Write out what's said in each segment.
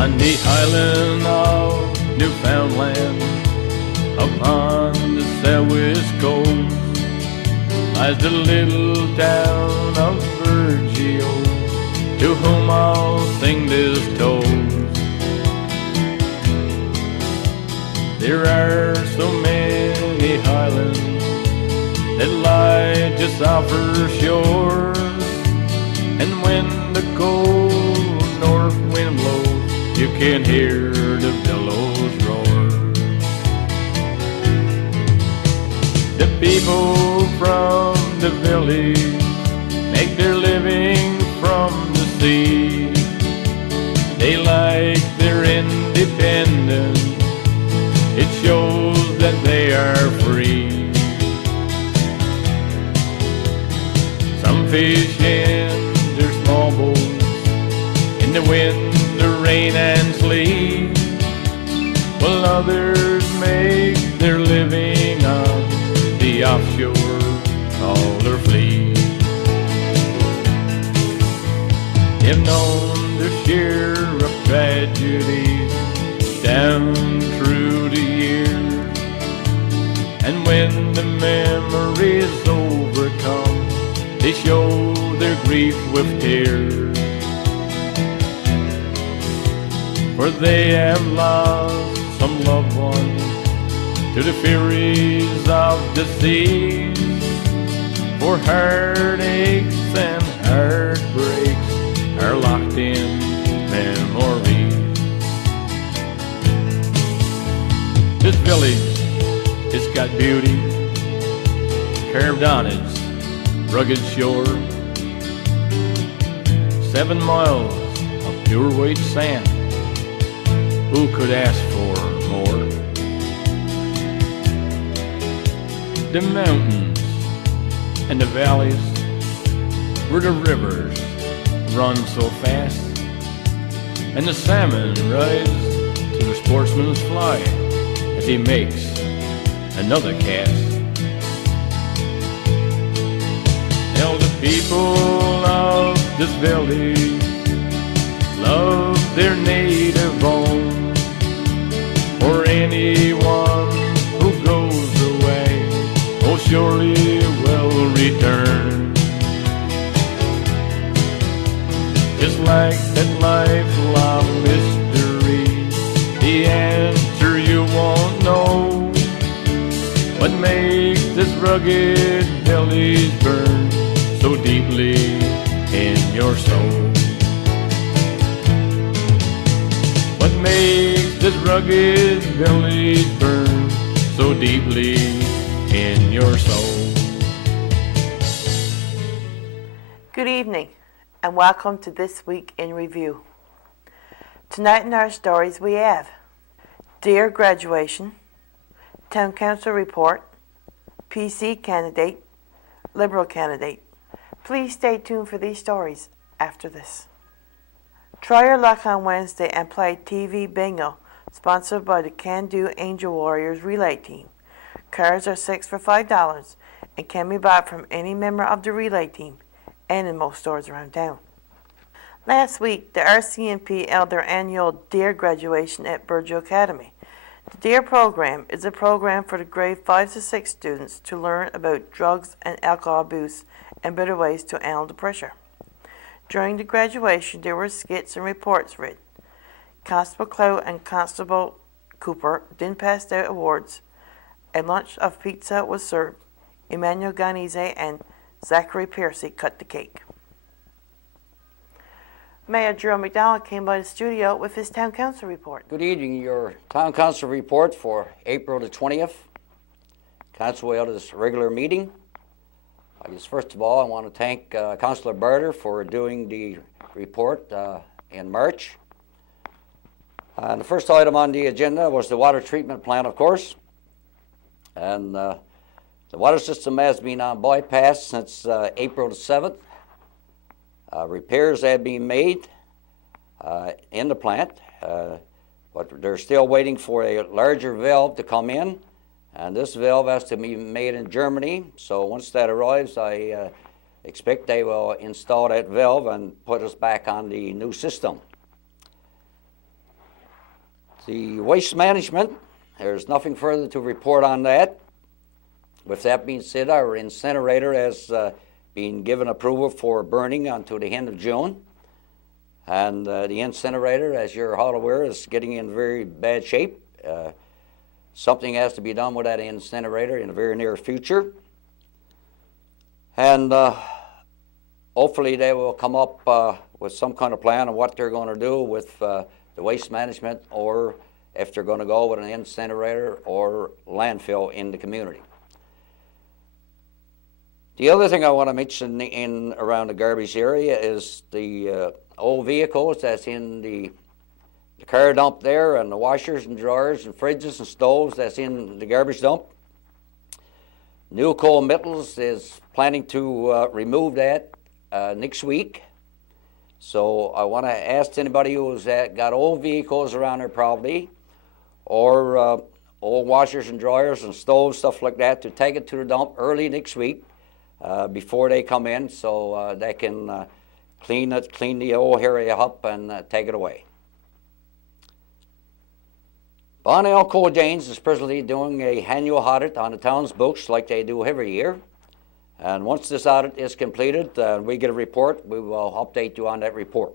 On the island of Newfoundland, upon the southwest coast, lies the little town of Virgil, to whom I'll sing this toast. There are so many highlands that lie just off her shore, and when the cold north wind blows, you can hear the billows roar. The people from the village make their living from the sea. They like their independence. It shows that they are free. Some fish in their small boats in the wind, the rain and sleet, while others make their living on the offshore trawler fleet. They've known their share of tragedies down through the years, and when the memories overcome, they show their grief with tears. For they have lost some loved ones to the furies of the seas, for heartaches and heartbreaks are locked in memories. This village has got beauty carved on its rugged shore. 7 miles of pure white sand, who could ask for more? The mountains and the valleys where the rivers run so fast, and the salmon rise to the sportsman's fly as he makes another cast. Now the people of this village love their native home, for anyone who goes away oh surely will return. Just like that lifelong mystery, the answer you won't know. What makes this rugged village burn so deeply in your soul? What makes this rugged village burn so deeply in your soul? Good evening, and welcome to This Week in Review. Tonight in our stories we have D.A.R.E graduation, Town Council report, PC candidate, Liberal candidate. Please stay tuned for these stories after this. Try your luck on Wednesday and play TV Bingo, sponsored by the Can Do Angel Warriors relay team. Cards are 6 for $5 and can be bought from any member of the relay team and in most stores around town. Last week, the RCMP held their annual D.A.R.E graduation at Burgeo Academy. The D.A.R.E program is a program for the grade 5 to 6 students to learn about drugs and alcohol abuse and better ways to handle the pressure. During the graduation, there were skits and reports read. Constable Clout and Constable Cooper then passed out awards. A lunch of pizza was served. Emmanuel Ganize and Zachary Piercy cut the cake. Mayor Jerome McDonald came by the studio with his Town Council report. Good evening. Your Town Council report for April the 20th. Council held its regular meeting. First of all, I want to thank Councillor Barter for doing the report in March. The first item on the agenda was the water treatment plant, of course. And the water system has been on bypass since April the 7th. Repairs have been made in the plant, but they're still waiting for a larger valve to come in, and this valve has to be made in Germany. So once that arrives, I expect they will install that valve and put us back on the new system. The waste management, there's nothing further to report on that. With that being said, our incinerator has been given approval for burning until the end of June. And the incinerator, as you're all aware, is getting in very bad shape. Something has to be done with that incinerator in the very near future. And hopefully they will come up with some kind of plan of what they're going to do with the waste management, or if they're going to go with an incinerator or landfill in the community. The other thing I want to mention in around the garbage area is the old vehicles that's in the car dump there, and the washers and dryers and fridges and stoves that's in the garbage dump. New Coal Mittles is planning to remove that next week. So I want to ask anybody who's got old vehicles around their property, or old washers and dryers and stoves, stuff like that, to take it to the dump early next week before they come in, so they can clean the old area up and take it away. Bonnell Coal Janes is presently doing an annual audit on the town's books like they do every year. And once this audit is completed, we get a report, we will update you on that report.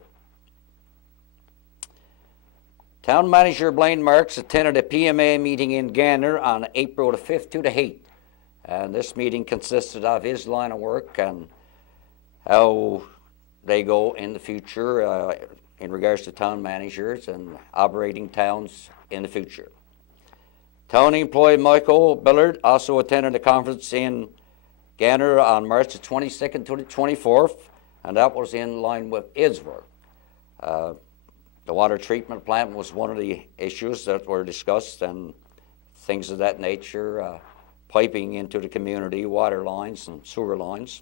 Town Manager Blaine Marks attended a PMA meeting in Gander on April the 5th to the 8th. And this meeting consisted of his line of work and how they go in the future in regards to town managers and operating towns in the future. Town employee Michael Billard also attended a conference in Gander on March the 22nd to the 24th, and that was in line with his work. The water treatment plant was one of the issues that were discussed, and things of that nature, piping into the community, water lines and sewer lines.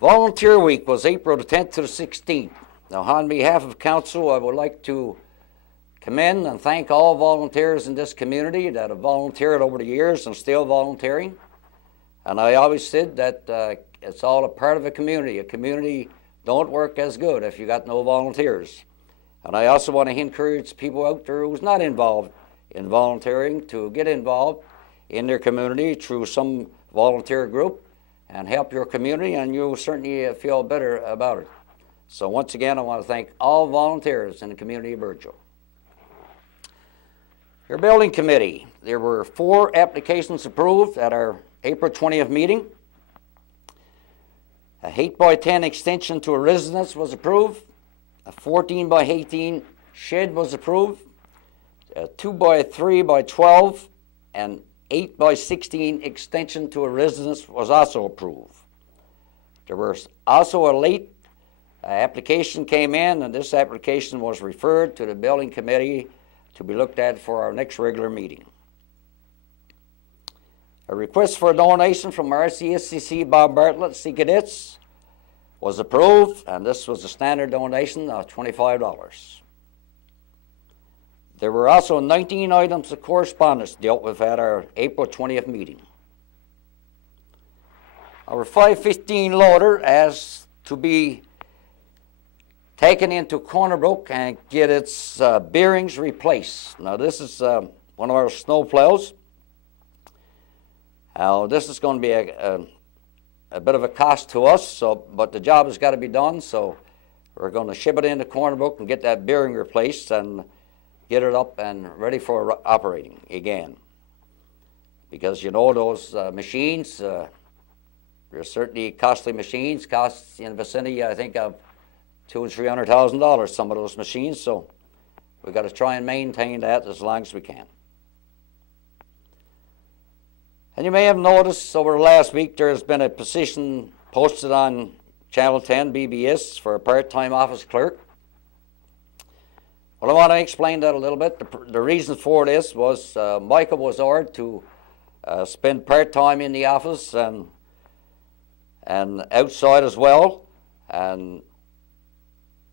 Volunteer Week was April the 10th to the 16th. Now, on behalf of council, I would like to commend and thank all volunteers in this community that have volunteered over the years and still volunteering. And I always said that it's all a part of a community. A community don't work as good if you got no volunteers. And I also want to encourage people out there who's not involved in volunteering to get involved in their community through some volunteer group and help your community, and you'll certainly feel better about it. So once again, I want to thank all volunteers in the community of Burgeville. Your building committee, there were 4 applications approved at our April 20th meeting. A 8x10 extension to a residence was approved. A 14x18 shed was approved. A 2x3x12 and 8x16 extension to a residence was also approved. There was also a late application came in, and this application was referred to the building committee to be looked at for our next regular meeting. A request for a donation from RCSCC Bob Bartlett, Sea Cadets, was approved, and this was a standard donation of $25. There were also 19 items of correspondence dealt with at our April 20th meeting. Our 515 loader has to be taken into Cornerbrook and get its bearings replaced. Now this is one of our snow plows. Now this is going to be a bit of a cost to us, but the job has got to be done, so we're going to ship it into Cornerbrook and get that bearing replaced and get it up and ready for operating again. Because you know those machines, they're certainly costly machines, costs in the vicinity, I think, of $200,000 and $300,000, some of those machines, so we've got to try and maintain that as long as we can. And you may have noticed over the last week there's been a position posted on Channel 10 BBS for a part-time office clerk. Well, I want to explain that a little bit. The reason for this was Michael was ordered to spend part-time in the office and outside as well, and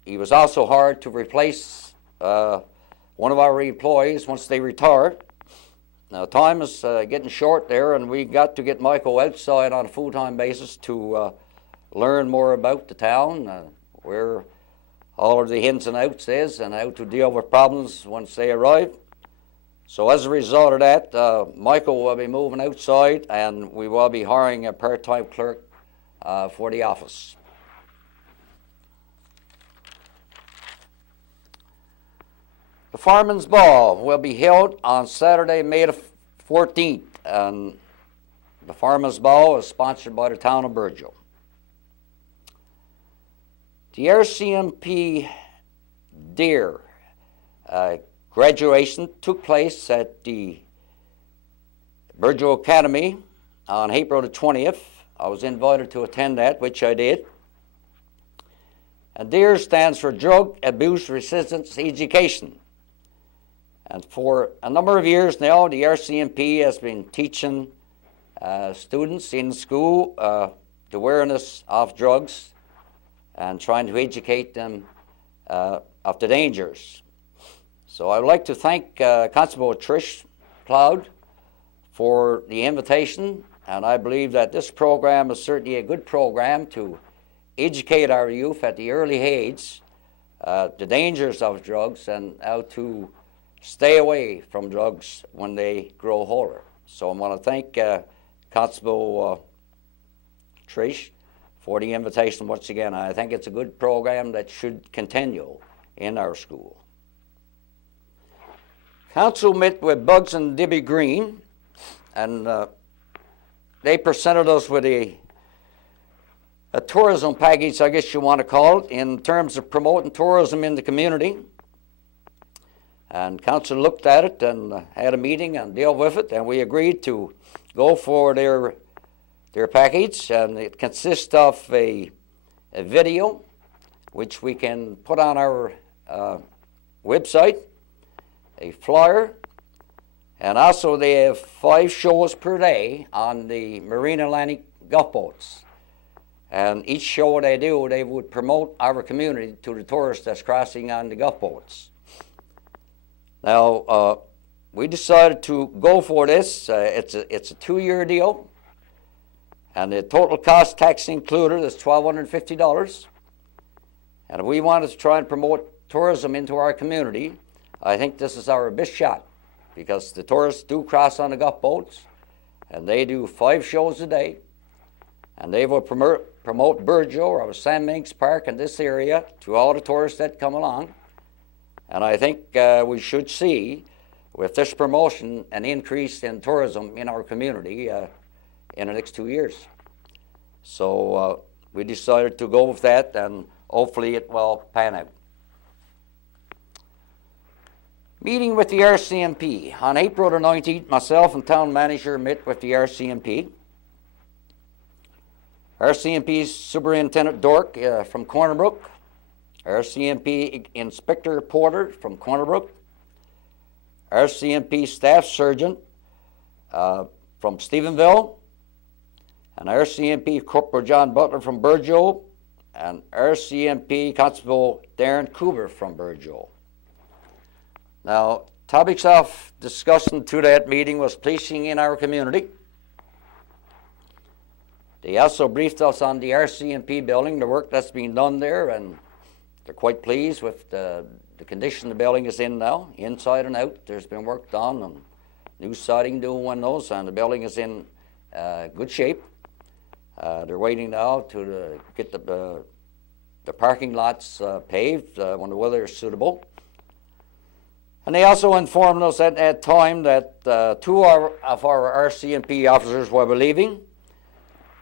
he was also hired to replace one of our employees once they retired. Now, time is getting short there, and we got to get Michael outside on a full-time basis to learn more about the town, where all of the ins and outs is and how to deal with problems once they arrive. So as a result of that, Michael will be moving outside, and we will be hiring a part-time clerk for the office. The Fireman's Ball will be held on Saturday, May the 14th, and the Fireman's Ball is sponsored by the town of Burgeo. The RCMP D.A.R.E. Graduation took place at the Burgeo Academy on April the 20th. I was invited to attend that, which I did. And D.A.R.E. stands for Drug Abuse Resistance Education. And for a number of years now, the RCMP has been teaching students in school the awareness of drugs and trying to educate them of the dangers. So I would like to thank Constable Trish Cloud for the invitation, and I believe that this program is certainly a good program to educate our youth at the early age the dangers of drugs and how to stay away from drugs when they grow older. So I want to thank Constable Trish for the invitation once again. I think it's a good program that should continue in our school. Council met with Bugs and Debbie Green, and they presented us with a tourism package, I guess you want to call it, in terms of promoting tourism in the community. And council looked at it and had a meeting and dealt with it, and we agreed to go for their package, and it consists of a video which we can put on our website, a flyer, and also they have 5 shows per day on the Marine Atlantic golf boats. And each show they do, they would promote our community to the tourists that's crossing on the golf boats. Now, we decided to go for this. It's a 2-year deal, and the total cost, tax included, is $1,250. And if we wanted to try and promote tourism into our community, I think this is our best shot, because the tourists do cross on the golf boats, and they do 5 shows a day, and they will promote Burgeo or Sandbanks Park in this area to all the tourists that come along. And I think we should see, with this promotion, an increase in tourism in our community in the next 2 years. So we decided to go with that, and hopefully it will pan out. Meeting with the RCMP. On April the 19th, myself and town manager met with the RCMP. RCMP Superintendent D.A.R.E. from Corner Brook, RCMP Inspector Porter from Corner Brook, RCMP Staff Sergeant from Stephenville, and RCMP Corporal John Butler from Burgeo, and RCMP Constable Darren Cooper from Burgeo. Now, topics of discussion to that meeting was policing in our community. They also briefed us on the RCMP building, the work that's being done there, and they're quite pleased with the condition the building is in now, inside and out. There's been work done, and new siding, new windows, and the building is in good shape. They're waiting now to get the parking lots paved when the weather is suitable. And they also informed us at that time that 2 of our RCMP officers will be leaving.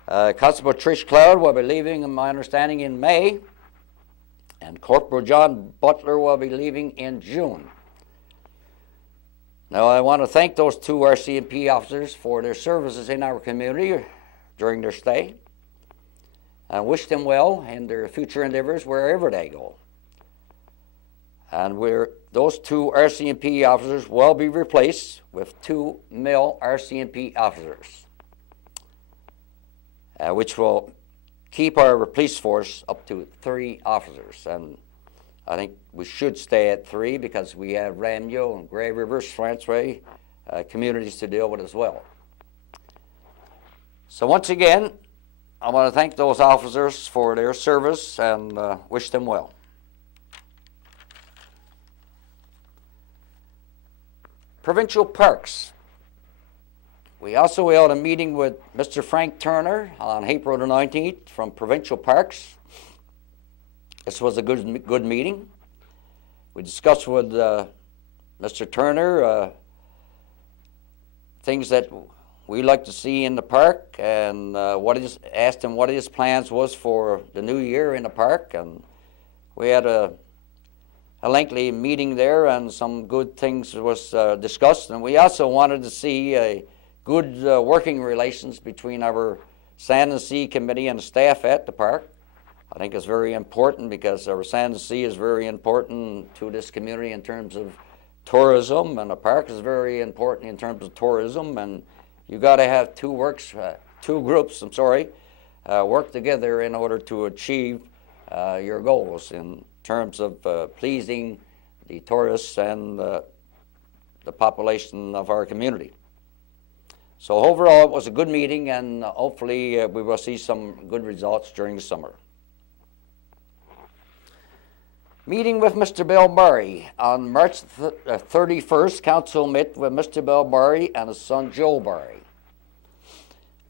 Constable Trish Cloud will be leaving, in my understanding, in May, and Corporal John Butler will be leaving in June. Now, I want to thank those 2 RCMP officers for their services in our community during their stay, and wish them well in their future endeavors wherever they go. And those 2 RCMP officers will be replaced with 2 male RCMP officers, which will keep our police force up to 3 officers. And I think we should stay at 3 because we have Ramyo and Grey Rivers, Francois communities to deal with as well. So once again, I want to thank those officers for their service and wish them well. provincial parks. We also held a meeting with Mr. Frank Turner on April the 19th from Provincial Parks. This was a good meeting. We discussed with Mr. Turner things that we like to see in the park, and asked him what his plans was for the new year in the park, and we had a lengthy meeting there, and some good things was discussed. And we also wanted to see a good working relations between our Sand and Sea Committee and staff at the park. I think it's very important because our Sand and Sea is very important to this community in terms of tourism, and the park is very important in terms of tourism, and you got to have two groups work together in order to achieve your goals in terms of pleasing the tourists and the population of our community. So overall, it was a good meeting, and hopefully we will see some good results during the summer. Meeting with Mr. Bill Murray. On March 31st, Council met with Mr. Bill Murray and his son Joe Murray.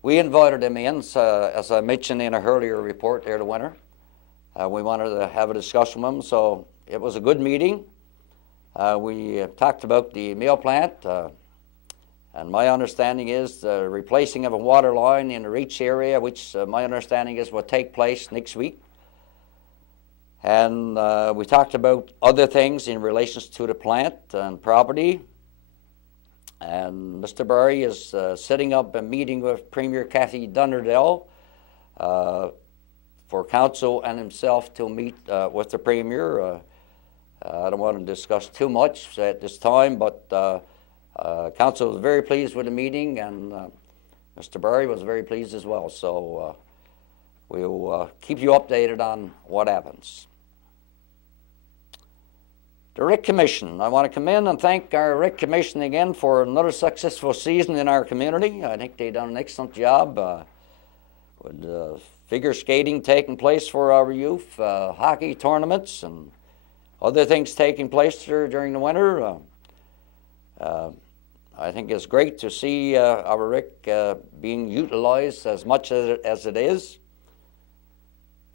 We invited him in, as I mentioned in an earlier report there the winter. We wanted to have a discussion with him, so it was a good meeting. We talked about the mill plant, and my understanding is the replacing of a water line in the Reach area, which my understanding is will take place next week. And we talked about other things in relation to the plant and property. And Mr. Barry is setting up a meeting with Premier Kathy Dunderdale for council and himself to meet with the Premier. I don't want to discuss too much at this time, but council was very pleased with the meeting, and Mr. Barry was very pleased as well. So we'll keep you updated on what happens. The RIC Commission. I want to come in and thank our RIC Commission again for another successful season in our community. I think they've done an excellent job with figure skating taking place for our youth, hockey tournaments, and other things taking place during the winter. I think it's great to see our RIC being utilized as much as it is.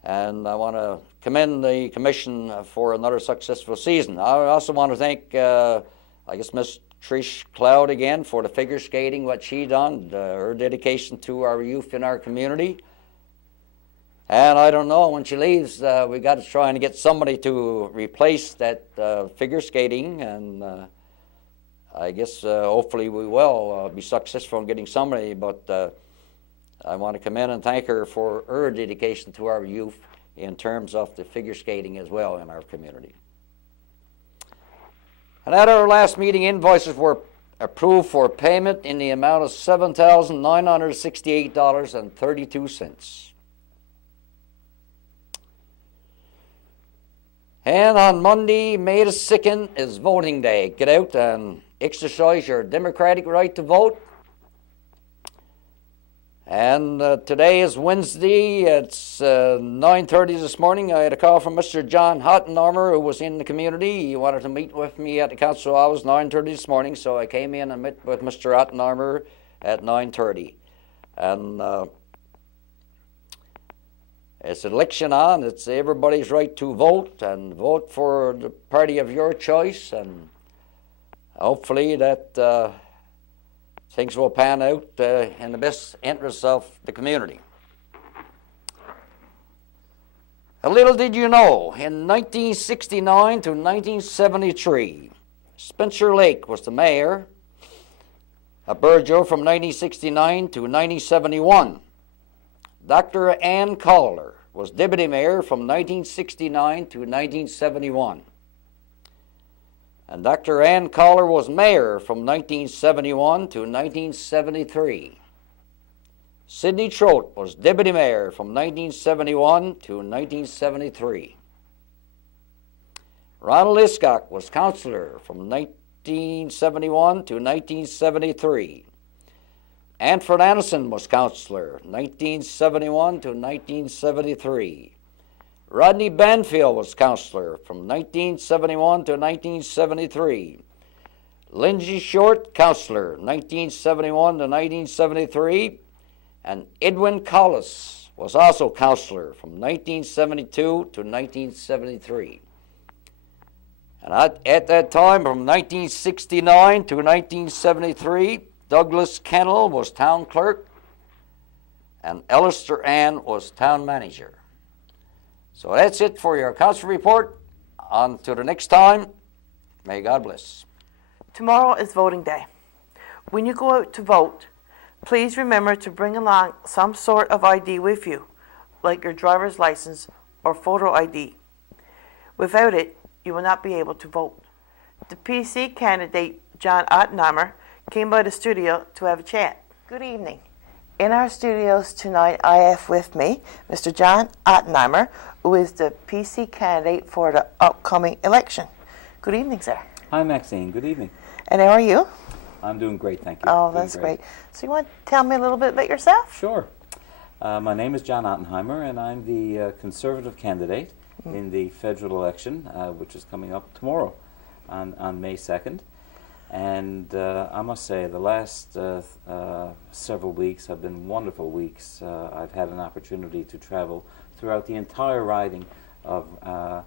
And I want to commend the Commission for another successful season. I also want to thank, Miss Trish Cloud again for the figure skating, what she done, her dedication to our youth in our community. And I don't know, when she leaves, we got to try and get somebody to replace that figure skating, and I guess hopefully we will be successful in getting somebody, but I want to come in and thank her for her dedication to our youth in terms of the figure skating as well in our community. And at our last meeting, invoices were approved for payment in the amount of $7,968.32. And on Monday, May the 2nd, is voting day. Get out and exercise your democratic right to vote. And today is Wednesday. It's 9:30 this morning. I had a call from Mr. John Hottenarmer, who was in the community. He wanted to meet with me at the council office 9:30 this morning, so I came in and met with Mr. Hottenarmer at 9:30. And it's an election on. It's everybody's right to vote, and vote for the party of your choice, and hopefully that things will pan out in the best interests of the community. A little did you know, in 1969 to 1973, Spencer Lake was the mayor of Burgeo from 1969 to 1971. Dr. Ann Calder was deputy mayor from 1969 to 1971. And Dr. Ann Calder was mayor from 1971 to 1973. Sidney Trout was deputy mayor from 1971 to 1973. Ronald Iscock was councillor from 1971 to 1973. Anford Anderson was councillor 1971 to 1973. Rodney Banfield was councillor from 1971 to 1973. Lindsay Short, Councillor, 1971 to 1973, and Edwin Collis was also Councillor from 1972 to 1973. And at that time, from 1969 to 1973, Douglas Kennel was Town Clerk, and Alistair Ann was Town Manager. So that's it for your council report. On to the next time. May God bless. Tomorrow is voting day. When you go out to vote, please remember to bring along some sort of ID with you, like your driver's license or photo ID. Without it, you will not be able to vote. The PC candidate, John Ottenheimer, came by the studio to have a chat. Good evening. In our studios tonight, I have with me Mr. John Ottenheimer, who is the PC candidate for the upcoming election. Good evening, sir. Hi, Maxine. Good evening. And how are you? I'm doing great, thank you. Oh, that's great. So you want to tell me a little bit about yourself? Sure. My name is John Ottenheimer, and I'm the Conservative candidate in the federal election, which is coming up tomorrow on May 2nd. And I must say, the last several weeks have been wonderful weeks. I've had an opportunity to travel throughout the entire riding of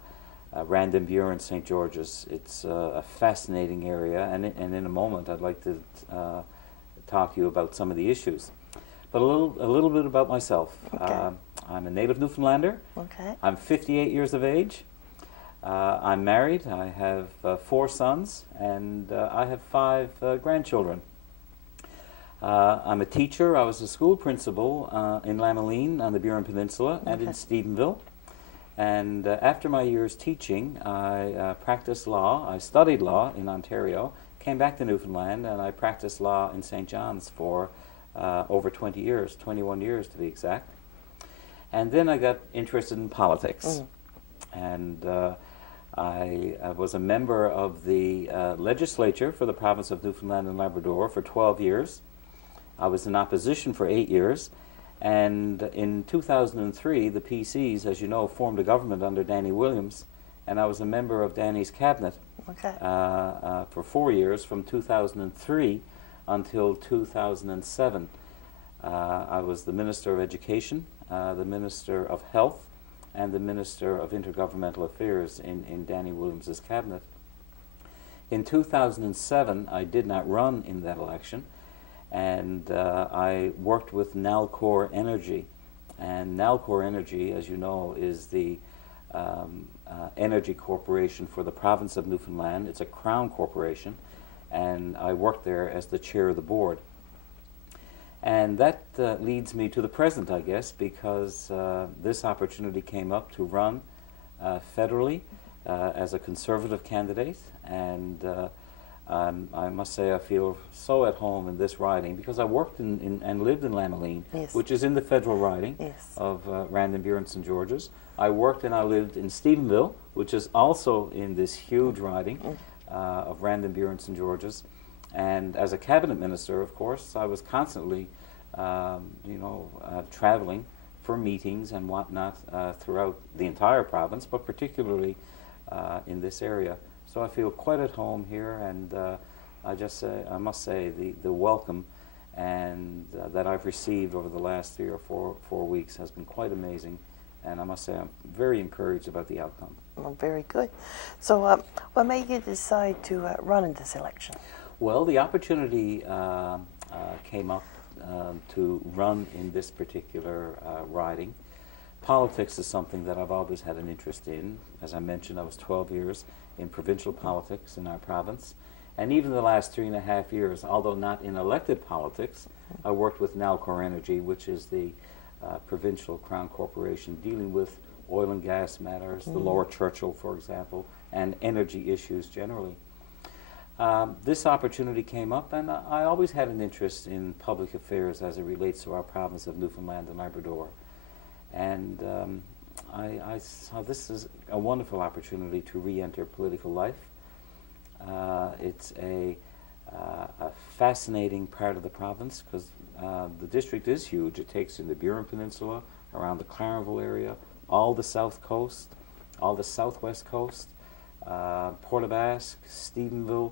Randon Buren St. George's. It's a fascinating area, and in a moment I'd like to talk to you about some of the issues. But a little bit about myself. Okay. I'm a native Newfoundlander. Okay. I'm 58 years of age. I'm married. I have 4 sons, and I have 5 grandchildren. I'm a teacher. I was a school principal in Lamoline on the Buren Peninsula and in Stephenville. And after my years teaching, I practiced law. I studied law in Ontario, came back to Newfoundland, and I practiced law in St. John's for over 20 years, 21 years to be exact. And then I got interested in politics. And I was a member of the legislature for the province of Newfoundland and Labrador for 12 years. I was in opposition for 8 years. And in 2003, the PCs, as you know, formed a government under Danny Williams, and I was a member of Danny's cabinet for 4 years, from 2003 until 2007. I was the Minister of Education, the Minister of Health, and the Minister of Intergovernmental Affairs in Danny Williams's cabinet. In 2007, I did not run in that election, and I worked with Nalcor Energy. And Nalcor Energy, as you know, is the energy corporation for the province of Newfoundland. It's a crown corporation, and I worked there as the chair of the board. And that leads me to the present, I guess, because this opportunity came up to run federally as a Conservative candidate, and I must say I feel so at home in this riding because I worked and lived in Lamoline, which is in the federal riding of Randon Buren St. George's. I worked and I lived in Stephenville, which is also in this huge riding of Randon Buren St. George's. And as a cabinet minister, of course, I was constantly, traveling for meetings and whatnot throughout the entire province, but particularly in this area. So I feel quite at home here, and I must say the welcome and that I've received over the last 3 or 4 weeks has been quite amazing, and I must say I'm very encouraged about the outcome. Well, very good. So what made you decide to run in this election? Well, the opportunity came up to run in this particular riding. Politics is something that I've always had an interest in. As I mentioned, I was 12 years in provincial politics in our province. And even the last 3.5 years, although not in elected politics, I worked with Nalcor Energy, which is the provincial crown corporation dealing with oil and gas matters, the Lower Churchill, for example, and energy issues generally. This opportunity came up, and I always had an interest in public affairs as it relates to our province of Newfoundland and Labrador. And I saw this as a wonderful opportunity to re-enter political life. It's a fascinating part of the province because the district is huge. It takes in the Buren Peninsula, around the Clarenville area, all the south coast, all the southwest coast, Port aux Basques, Stephenville,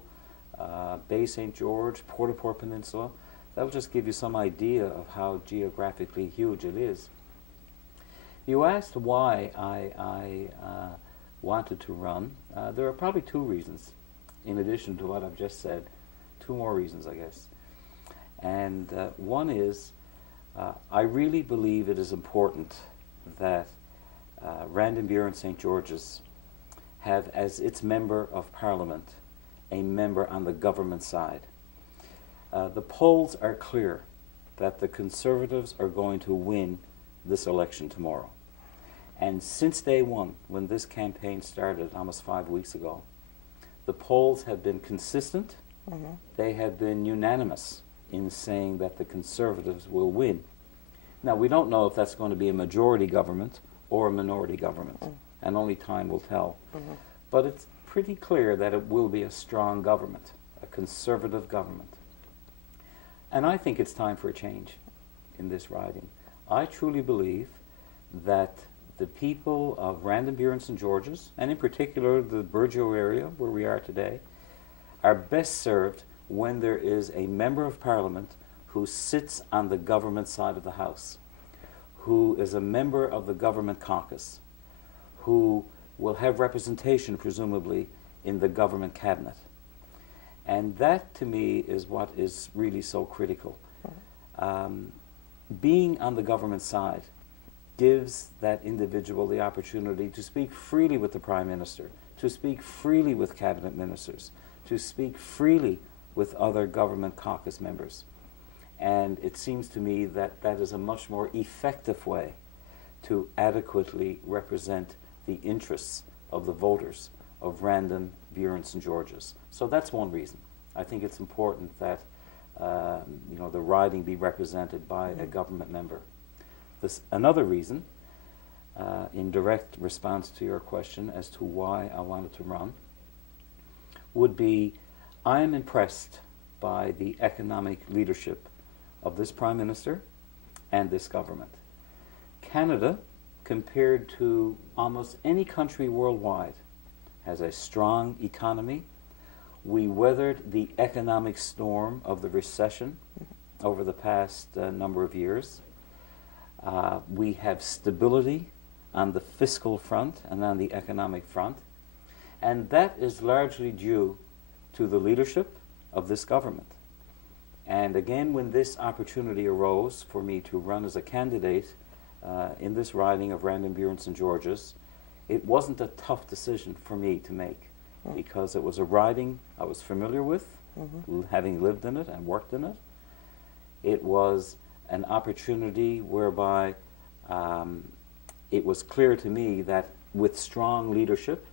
Bay St. George, Port-au-Port Peninsula. That'll just give you some idea of how geographically huge it is. You asked why I wanted to run. There are probably two reasons, in addition to what I've just said. Two more reasons, I guess. And one is, I really believe it is important that Randan Buren St. George's have as its member of Parliament a member on the government side. The polls are clear that the Conservatives are going to win this election tomorrow. And since day one, when this campaign started almost 5 weeks ago, the polls have been consistent. They have been unanimous in saying that the Conservatives will win. Now, we don't know if that's going to be a majority government or a minority government, and only time will tell. But it's pretty clear that it will be a strong government, a conservative government. And I think it's time for a change in this riding. I truly believe that the people of Randan Buren St. George's, and in particular the Burgeo area where we are today, are best served when there is a member of Parliament who sits on the government side of the House, who is a member of the government caucus, who will have representation, presumably, in the government cabinet. And that, to me, is what is really so critical. Being on the government side gives that individual the opportunity to speak freely with the Prime Minister, to speak freely with cabinet ministers, to speak freely with other government caucus members. And it seems to me that that is a much more effective way to adequately represent the interests of the voters of Randan Buren St. George's. So that's one reason. I think it's important that the riding be represented by a government member. Another reason, in direct response to your question as to why I wanted to run, would be I am impressed by the economic leadership of this Prime Minister and this government. Canada, compared to almost any country worldwide, has a strong economy. We weathered the economic storm of the recession over the past number of years. We have stability on the fiscal front and on the economic front, and that is largely due to the leadership of this government. And again, when this opportunity arose for me to run as a candidate in this riding of Randan Buren St. George's, it wasn't a tough decision for me to make, because it was a riding I was familiar with, having lived in it and worked in it. It was an opportunity whereby it was clear to me that with strong leadership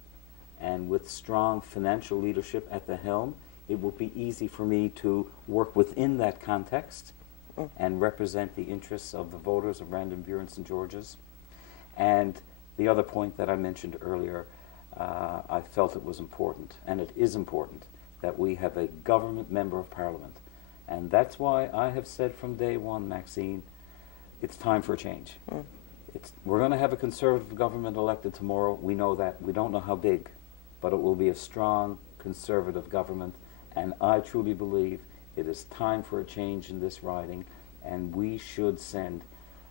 and with strong financial leadership at the helm, it will be easy for me to work within that context and represent the interests of the voters of Randan Buren St. George's. And the other point that I mentioned earlier, I felt it was important, and it is important, that we have a government member of Parliament. And that's why I have said from day one, Maxine, it's time for a change. We're going to have a Conservative government elected tomorrow. We know that. We don't know how big, but it will be a strong Conservative government. And I truly believe it is time for a change in this riding, and we should send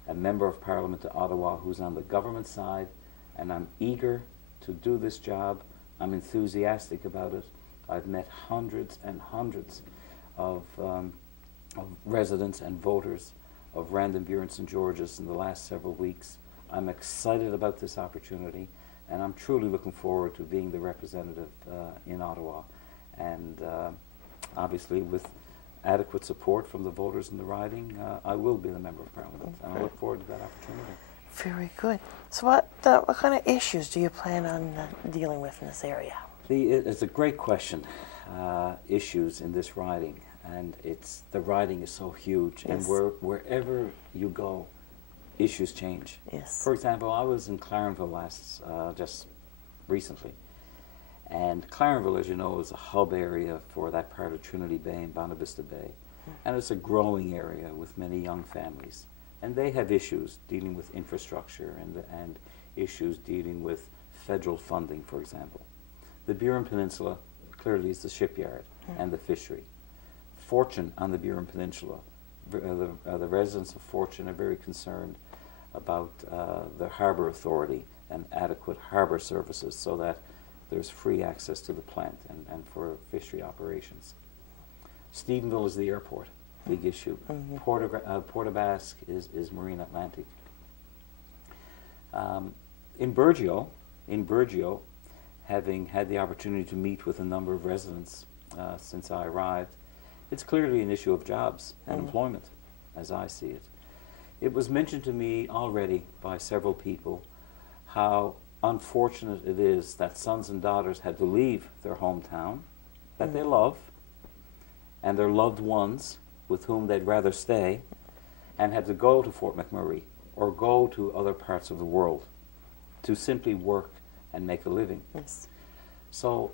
a member of Parliament to Ottawa who's on the government side, and I'm eager to do this job. I'm enthusiastic about it. I've met hundreds and hundreds of residents and voters of Randan Buren St. George's in the last several weeks. I'm excited about this opportunity, and I'm truly looking forward to being the representative in Ottawa. And obviously, with adequate support from the voters in the riding, I will be the Member of Parliament, and I look forward to that opportunity. Very good. So what kind of issues do you plan on dealing with in this area? It's a great question. Issues in this riding, and the riding is so huge, and wherever you go, issues change. Yes. For example, I was in Clarenville just recently, and Clarenville, as you know, is a hub area for that part of Trinity Bay and Bonavista Bay, and it's a growing area with many young families, and they have issues dealing with infrastructure and issues dealing with federal funding, for example. The Buren Peninsula clearly is the shipyard. and the fishery. Fortune on the Burin Peninsula. The residents of Fortune are very concerned about the harbor authority and adequate harbor services so that there's free access to the plant and for fishery operations. Stephenville is the airport, big issue. Port Basque is Marine Atlantic. In Burgeo, having had the opportunity to meet with a number of residents since I arrived, it's clearly an issue of jobs and employment, as I see it. It was mentioned to me already by several people how unfortunate it is that sons and daughters had to leave their hometown that they love and their loved ones with whom they'd rather stay and had to go to Fort McMurray or go to other parts of the world to simply work and make a living. Yes. So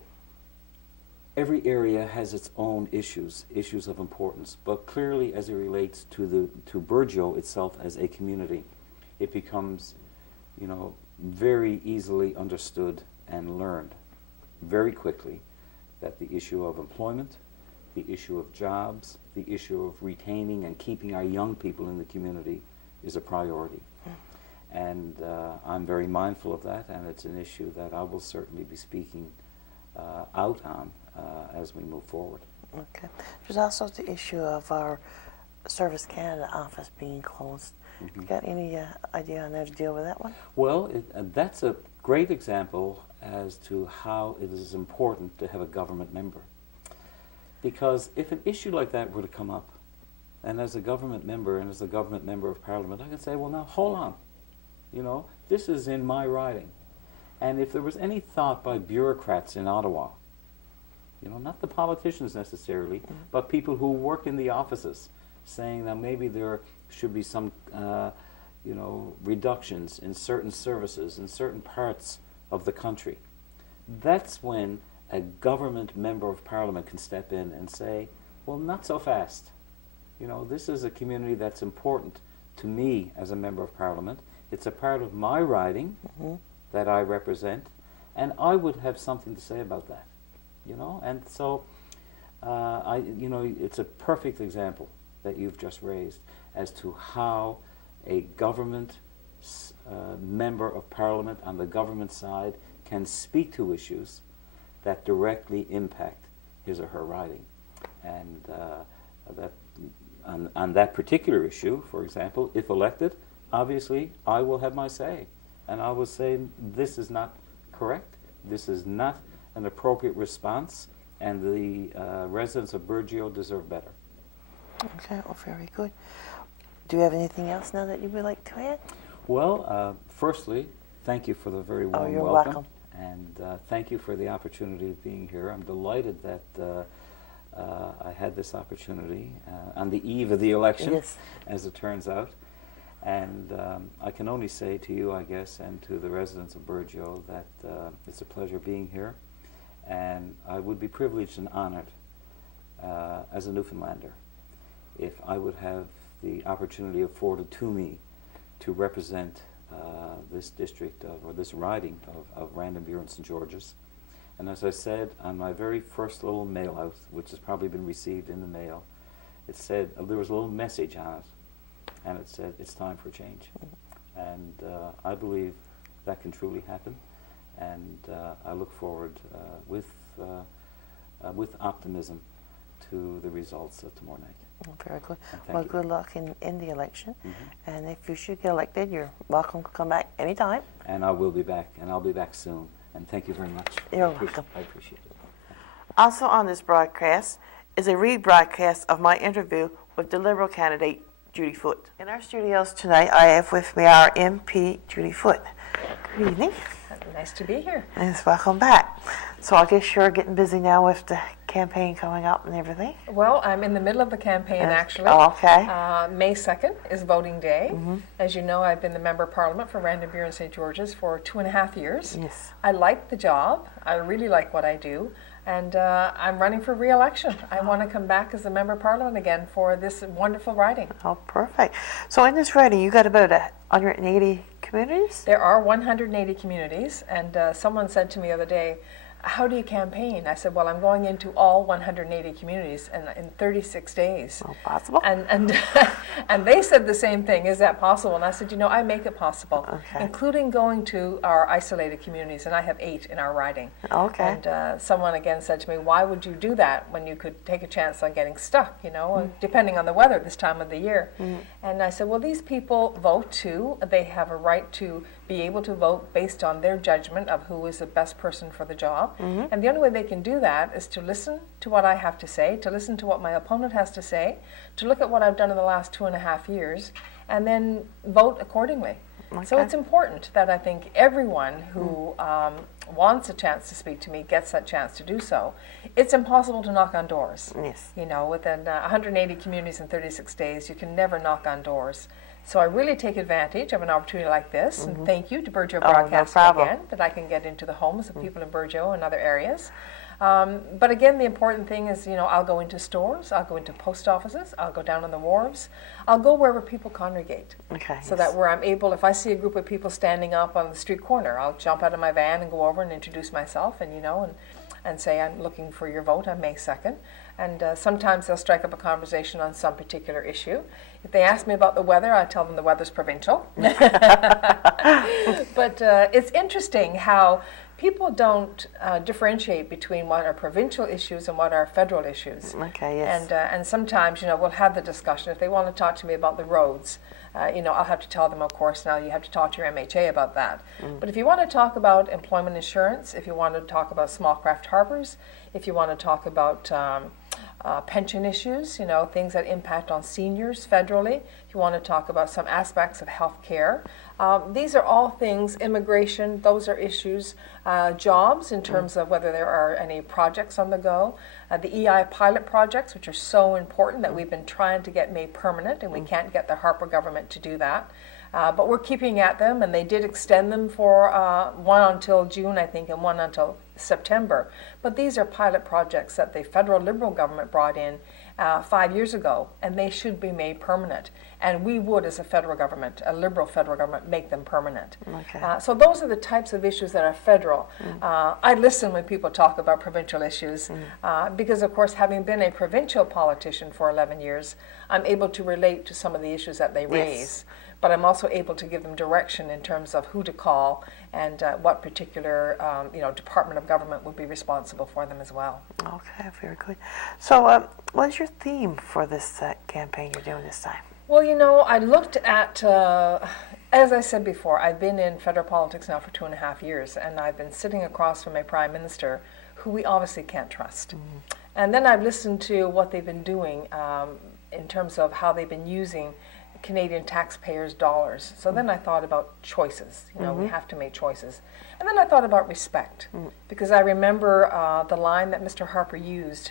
every area has its own issues of importance, but clearly as it relates to Burgeo itself as a community, it becomes, very easily understood and learned very quickly that the issue of employment, the issue of jobs, the issue of retaining and keeping our young people in the community is a priority. And I'm very mindful of that, and it's an issue that I will certainly be speaking out on as we move forward. Okay. There's also the issue of our Service Canada office being closed. You got any idea on how to deal with that one? Well, that's a great example as to how it is important to have a government member. Because if an issue like that were to come up, and as a government member and as a government member of Parliament, I can say, well, now, hold on. This is in my riding. And if there was any thought by bureaucrats in Ottawa, not the politicians necessarily, but people who work in the offices, saying that maybe there should be some, reductions in certain services in certain parts of the country. That's when a government member of Parliament can step in and say, well, not so fast. This is a community that's important to me as a member of Parliament. It's a part of my riding that I represent, and I would have something to say about that. And so, it's a perfect example that you've just raised as to how a government member of Parliament on the government side can speak to issues that directly impact his or her riding. And on that particular issue, for example, if elected, obviously I will have my say. And I will say, this is not correct, this is not an appropriate response, and the residents of Burgeo deserve better. Okay, well, very good. Do you have anything else now that you would like to add? Well, firstly, thank you for the very warm you're welcome. welcome. And thank you for the opportunity of being here. I'm delighted that I had this opportunity on the eve of the election, Yes. as it turns out. And I can only say to you, I guess, and to the residents of Burgeo that it's a pleasure being here. And I would be privileged and honored as a Newfoundlander if I would have the opportunity afforded to me to represent this district or this riding of Random Burin St. George's. And as I said on my very first little mail out, which has probably been received in the mail, it said, there was a little message on it, and it said, it's time for change. And I believe that can truly happen, and I look forward with optimism to the results of tomorrow night. Very good. Thank Well, you. good luck in the election. And if you should get elected, you're welcome to come back anytime. And I will be back, and I'll be back soon. And thank you very much. You're I appreciate- welcome. I appreciate it. Also on this broadcast is a rebroadcast of my interview with the Liberal candidate, Judy Foote. In our studios tonight, I have with me our MP, Judy Foote. Good evening. Nice to be here. Yes, welcome back. So I guess you're getting busy now with the campaign coming up and everything. Well, I'm in the middle of the campaign, actually. Oh, okay. May 2nd is voting day. As you know, I've been the Member of Parliament for Random Burin St. George's for 2.5 years. Yes. I like the job. I really like what I do. And I'm running for re-election. I want to come back as a Member of Parliament again for this wonderful riding. Oh, perfect. So in this riding, you got about 180 communities? There are 180 communities, and someone said to me the other day, how do you campaign? I said, well, I'm going into all 180 communities in 36 days. Well, possible. And and they said the same thing, is that possible? And I said, you know, I make it possible, Okay. including going to our isolated communities, and I have 8 in our riding. Okay. And someone again said to me, why would you do that when you could take a chance on getting stuck, you know, depending on the weather this time of the year? And I said, well, these people vote too. They have a right to be able to vote based on their judgment of who is the best person for the job. And the only way they can do that is to listen to what I have to say, to listen to what my opponent has to say, to look at what I've done in the last 2.5 years, and then vote accordingly. So Okay. it's important that I think everyone who wants a chance to speak to me gets that chance to do so. It's impossible to knock on doors. Yes. You know, within 180 communities in 36 days, you can never knock on doors. So I really take advantage of an opportunity like this, and thank you to Burgeo Oh, no Broadcasting problem. again, that I can get into the homes of people in Burgeo and other areas. But again, the important thing is, you know, I'll go into stores, I'll go into post offices, I'll go down on the wharves, I'll go wherever people congregate. Okay. So that where I'm able, if I see a group of people standing up on the street corner, I'll jump out of my van and go over and introduce myself, and you know, and say, I'm looking for your vote on May 2nd. And sometimes they'll strike up a conversation on some particular issue. If they ask me about the weather, I tell them the weather's provincial. But it's interesting how people don't differentiate between what are provincial issues and what are federal issues. Okay, yes. And sometimes, you know, we'll have the discussion. If they want to talk to me about the roads, you know, I'll have to tell them, of course, now you have to talk to your MHA about that. But if you want to talk about employment insurance, if you want to talk about small craft harbors, if you want to talk about pension issues, you know, things that impact on seniors federally, if you want to talk about some aspects of health care, these are all things, immigration, those are issues, jobs in terms of whether there are any projects on the go, the EI pilot projects, which are so important that we've been trying to get made permanent, and we can't get the Harper government to do that. But we're keeping at them, and they did extend them for one until June, I think, and one until September. But these are pilot projects that the federal Liberal government brought in 5 years ago, and they should be made permanent. And we would, as a federal government, a Liberal federal government, make them permanent. Okay. So those are the types of issues that are federal. I listen when people talk about provincial issues because, of course, having been a provincial politician for 11 years, I'm able to relate to some of the issues that they raise. But I'm also able to give them direction in terms of who to call and what particular you know, department of government would be responsible for them as well. Okay, very good. So what's your theme for this campaign you're doing this time? Well, you know, I looked at, as I said before, I've been in federal politics now for 2.5 years, and I've been sitting across from a prime minister who we obviously can't trust. And then I've listened to what they've been doing in terms of how they've been using Canadian taxpayers' dollars. So then I thought about choices. You know, we have to make choices. And then I thought about respect, because I remember the line that Mr. Harper used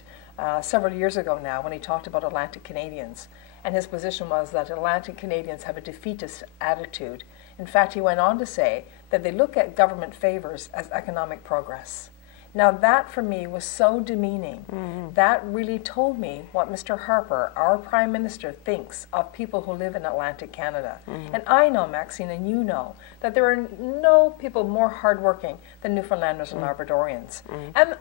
several years ago now when he talked about Atlantic Canadians. And his position was that Atlantic Canadians have a defeatist attitude. In fact, he went on to say that they look at government favors as economic progress. Now that for me was so demeaning. That really told me what Mr. Harper, our Prime Minister, thinks of people who live in Atlantic Canada. And I know, Maxine, and you know, that there are no people more hardworking than Newfoundlanders and Labradorians. And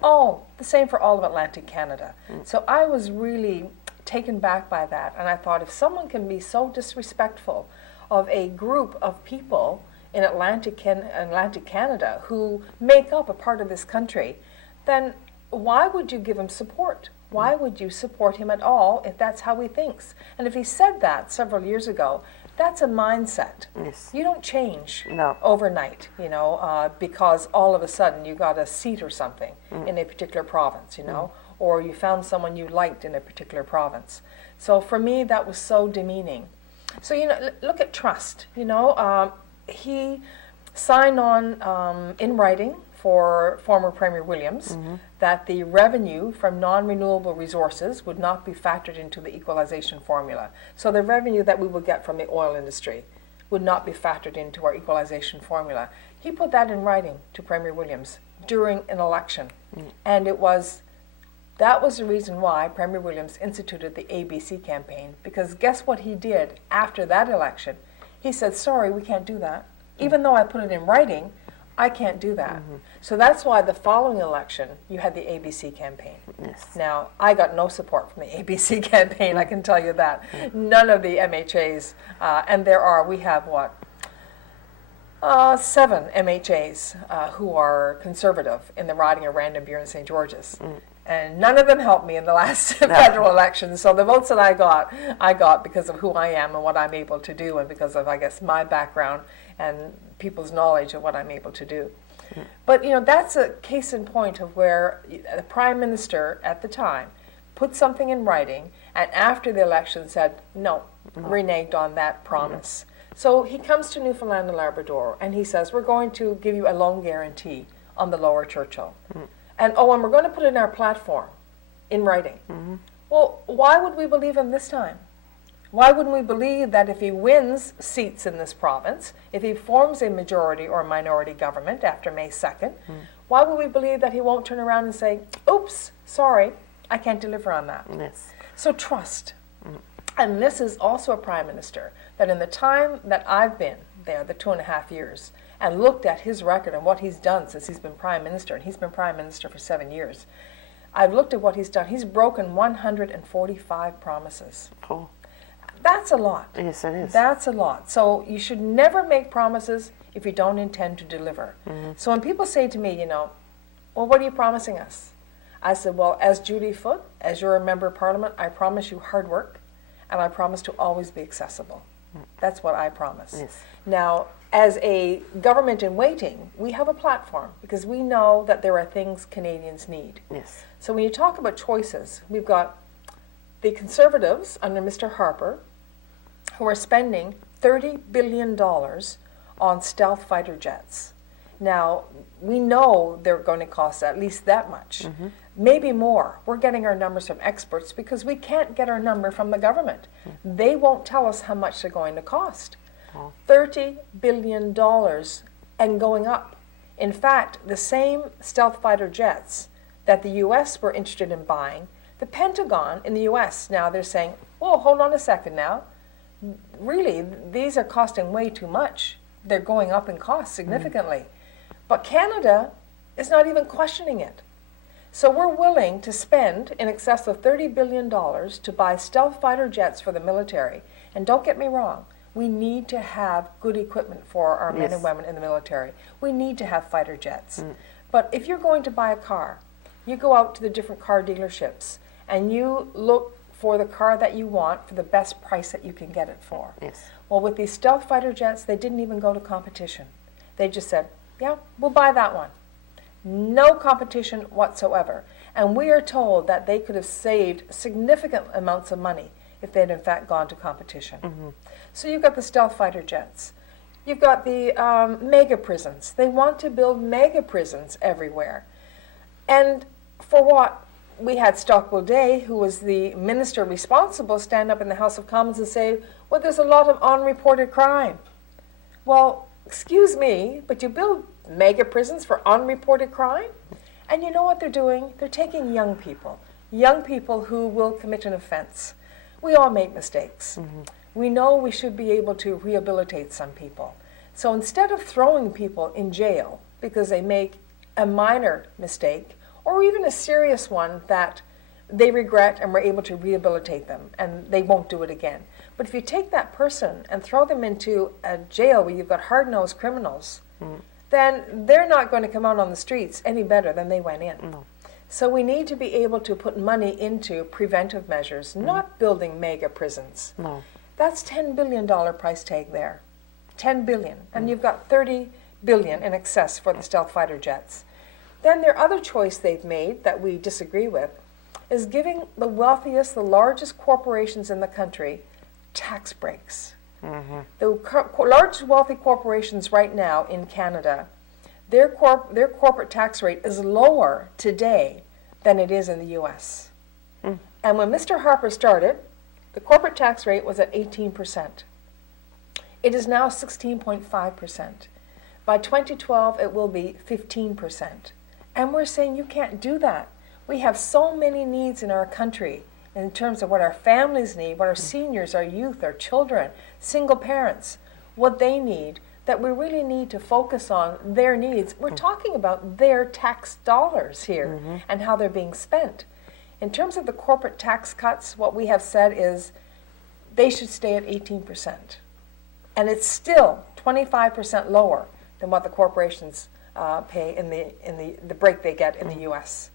the same for all of Atlantic Canada. So I was really taken back by that, and I thought, if someone can be so disrespectful of a group of people in Atlantic Canada who make up a part of this country, then why would you give him support? Why would you support him at all if that's how he thinks? And if he said that several years ago, that's a mindset. Yes. You don't change No. overnight, you know, because all of a sudden you got a seat or something in a particular province, you know, or you found someone you liked in a particular province. So for me, that was so demeaning. So, you know, look at trust, you know. He signed on in writing for former Premier Williams that the revenue from non-renewable resources would not be factored into the equalization formula. So the revenue that we would get from the oil industry would not be factored into our equalization formula. He put that in writing to Premier Williams during an election. And that was the reason why Premier Williams instituted the ABC campaign, because guess what he did after that election? He said, sorry, we can't do that. Even though I put it in writing, I can't do that. So that's why the following election, you had the ABC campaign. Yes. Now, I got no support from the ABC campaign, I can tell you that. None of the MHAs, and we have what? 7 MHAs who are conservative in the riding of Random Bureau and St. George's. And none of them helped me in the last federal election. So the votes that I got because of who I am and what I'm able to do, and because of, I guess, my background and people's knowledge of what I'm able to do. But, you know, that's a case in point of where the Prime Minister at the time put something in writing, and after the election said, no, reneged on that promise. So he comes to Newfoundland and Labrador, and he says, we're going to give you a loan guarantee on the Lower Churchill. And we're going to put it in our platform, in writing. Well, why would we believe him this time? Why wouldn't we believe that if he wins seats in this province, if he forms a majority or minority government after May 2nd, why would we believe that he won't turn around and say, oops, sorry, I can't deliver on that? Yes. So trust. And this is also a Prime Minister that in the time that I've been there, the 2.5 years, and looked at his record and what he's done since he's been Prime Minister, and he's been Prime Minister for 7 years, I've looked at what he's done. He's broken 145 promises. Oh. That's a lot. Yes, it is. That's a lot. So you should never make promises if you don't intend to deliver. So when people say to me, you know, well, what are you promising us? I said, well, as Judy Foote, as you're a member of Parliament, I promise you hard work, and I promise to always be accessible. That's what I promise. Yes. Now, as a government in waiting, we have a platform because we know that there are things Canadians need. Yes. So when you talk about choices, we've got the Conservatives under Mr. Harper who are spending $30 billion on stealth fighter jets. Now, we know they're going to cost at least that much, maybe more. We're getting our numbers from experts because we can't get our number from the government. They won't tell us how much they're going to cost. $30 billion and going up. In fact, the same stealth fighter jets that the U.S. were interested in buying, the Pentagon in the U.S. now they're saying, oh, hold on a second now. Really, these are costing way too much. They're going up in cost significantly. But Canada is not even questioning it. So we're willing to spend in excess of $30 billion to buy stealth fighter jets for the military. And don't get me wrong, we need to have good equipment for our men and women in the military. We need to have fighter jets. But if you're going to buy a car, you go out to the different car dealerships and you look for the car that you want for the best price that you can get it for. Yes. Well, with these stealth fighter jets, they didn't even go to competition. They just said, yeah, we'll buy that one. No competition whatsoever. And we are told that they could have saved significant amounts of money if they had in fact gone to competition. So you've got the stealth fighter jets. You've got the mega prisons. They want to build mega prisons everywhere. And for what? We had Stockwell Day, who was the minister responsible, stand up in the House of Commons and say, well, there's a lot of unreported crime. Well, excuse me, but you build mega prisons for unreported crime? And you know what they're doing? They're taking young people who will commit an offense. We all make mistakes. We know we should be able to rehabilitate some people. So instead of throwing people in jail because they make a minor mistake, or even a serious one that they regret and we're able to rehabilitate them and they won't do it again. But if you take that person and throw them into a jail where you've got hard-nosed criminals, then they're not going to come out on the streets any better than they went in. So we need to be able to put money into preventive measures, not building mega prisons. That's $10 billion price tag there. $10 billion. And you've got $30 billion in excess for the stealth fighter jets. Then their other choice they've made that we disagree with is giving the wealthiest, the largest corporations in the country tax breaks. The large wealthy corporations right now in Canada, their corporate tax rate is lower today than it is in the U.S. And when Mr. Harper started, the corporate tax rate was at 18%. It is now 16.5%. By 2012, it will be 15%. And we're saying you can't do that. We have so many needs in our country in terms of what our families need, what our seniors, our youth, our children, single parents, what they need, that we really need to focus on their needs. We're talking about their tax dollars here and how they're being spent. In terms of the corporate tax cuts, what we have said is they should stay at 18%. And it's still 25% lower than what the corporations pay in the break they get in the U.S.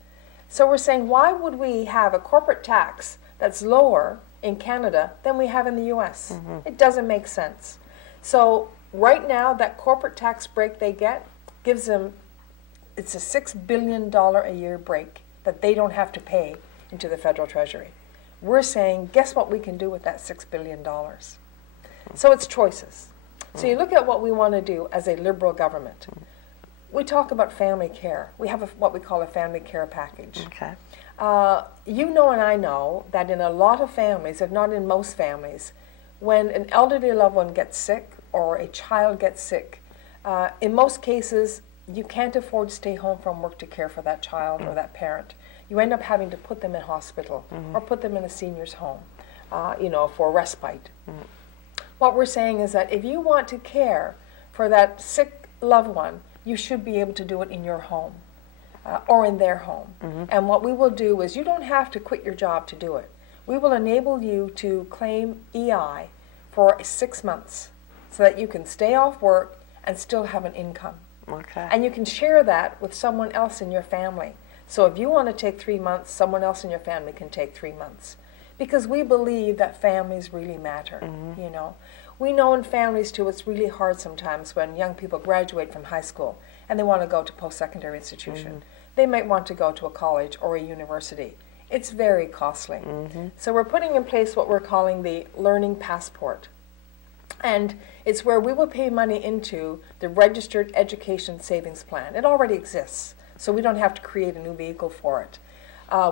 So we're saying, why would we have a corporate tax that's lower in Canada than we have in the U.S.? It doesn't make sense. So right now, that corporate tax break they get gives them, it's a $6 billion a year break that they don't have to pay into the federal treasury. We're saying, guess what we can do with that $6 billion? So it's choices. So you look at what we want to do as a Liberal government. We talk about family care. We have what we call a family care package. Okay. You know and I know that in a lot of families, if not in most families, when an elderly loved one gets sick or a child gets sick, in most cases, you can't afford to stay home from work to care for that child or that parent. You end up having to put them in hospital or put them in a senior's home, for respite. What we're saying is that if you want to care for that sick loved one, you should be able to do it in your home or in their home. And what we will do is you don't have to quit your job to do it. We will enable you to claim EI for 6 months so that you can stay off work and still have an income. Okay. And you can share that with someone else in your family. So if you want to take 3 months, someone else in your family can take 3 months. Because we believe that families really matter, you know. We know in families too, it's really hard sometimes when young people graduate from high school and they want to go to post-secondary institution. They might want to go to a college or a university. It's very costly. So we're putting in place what we're calling the Learning Passport. And it's where we will pay money into the Registered Education Savings Plan. It already exists, so we don't have to create a new vehicle for it.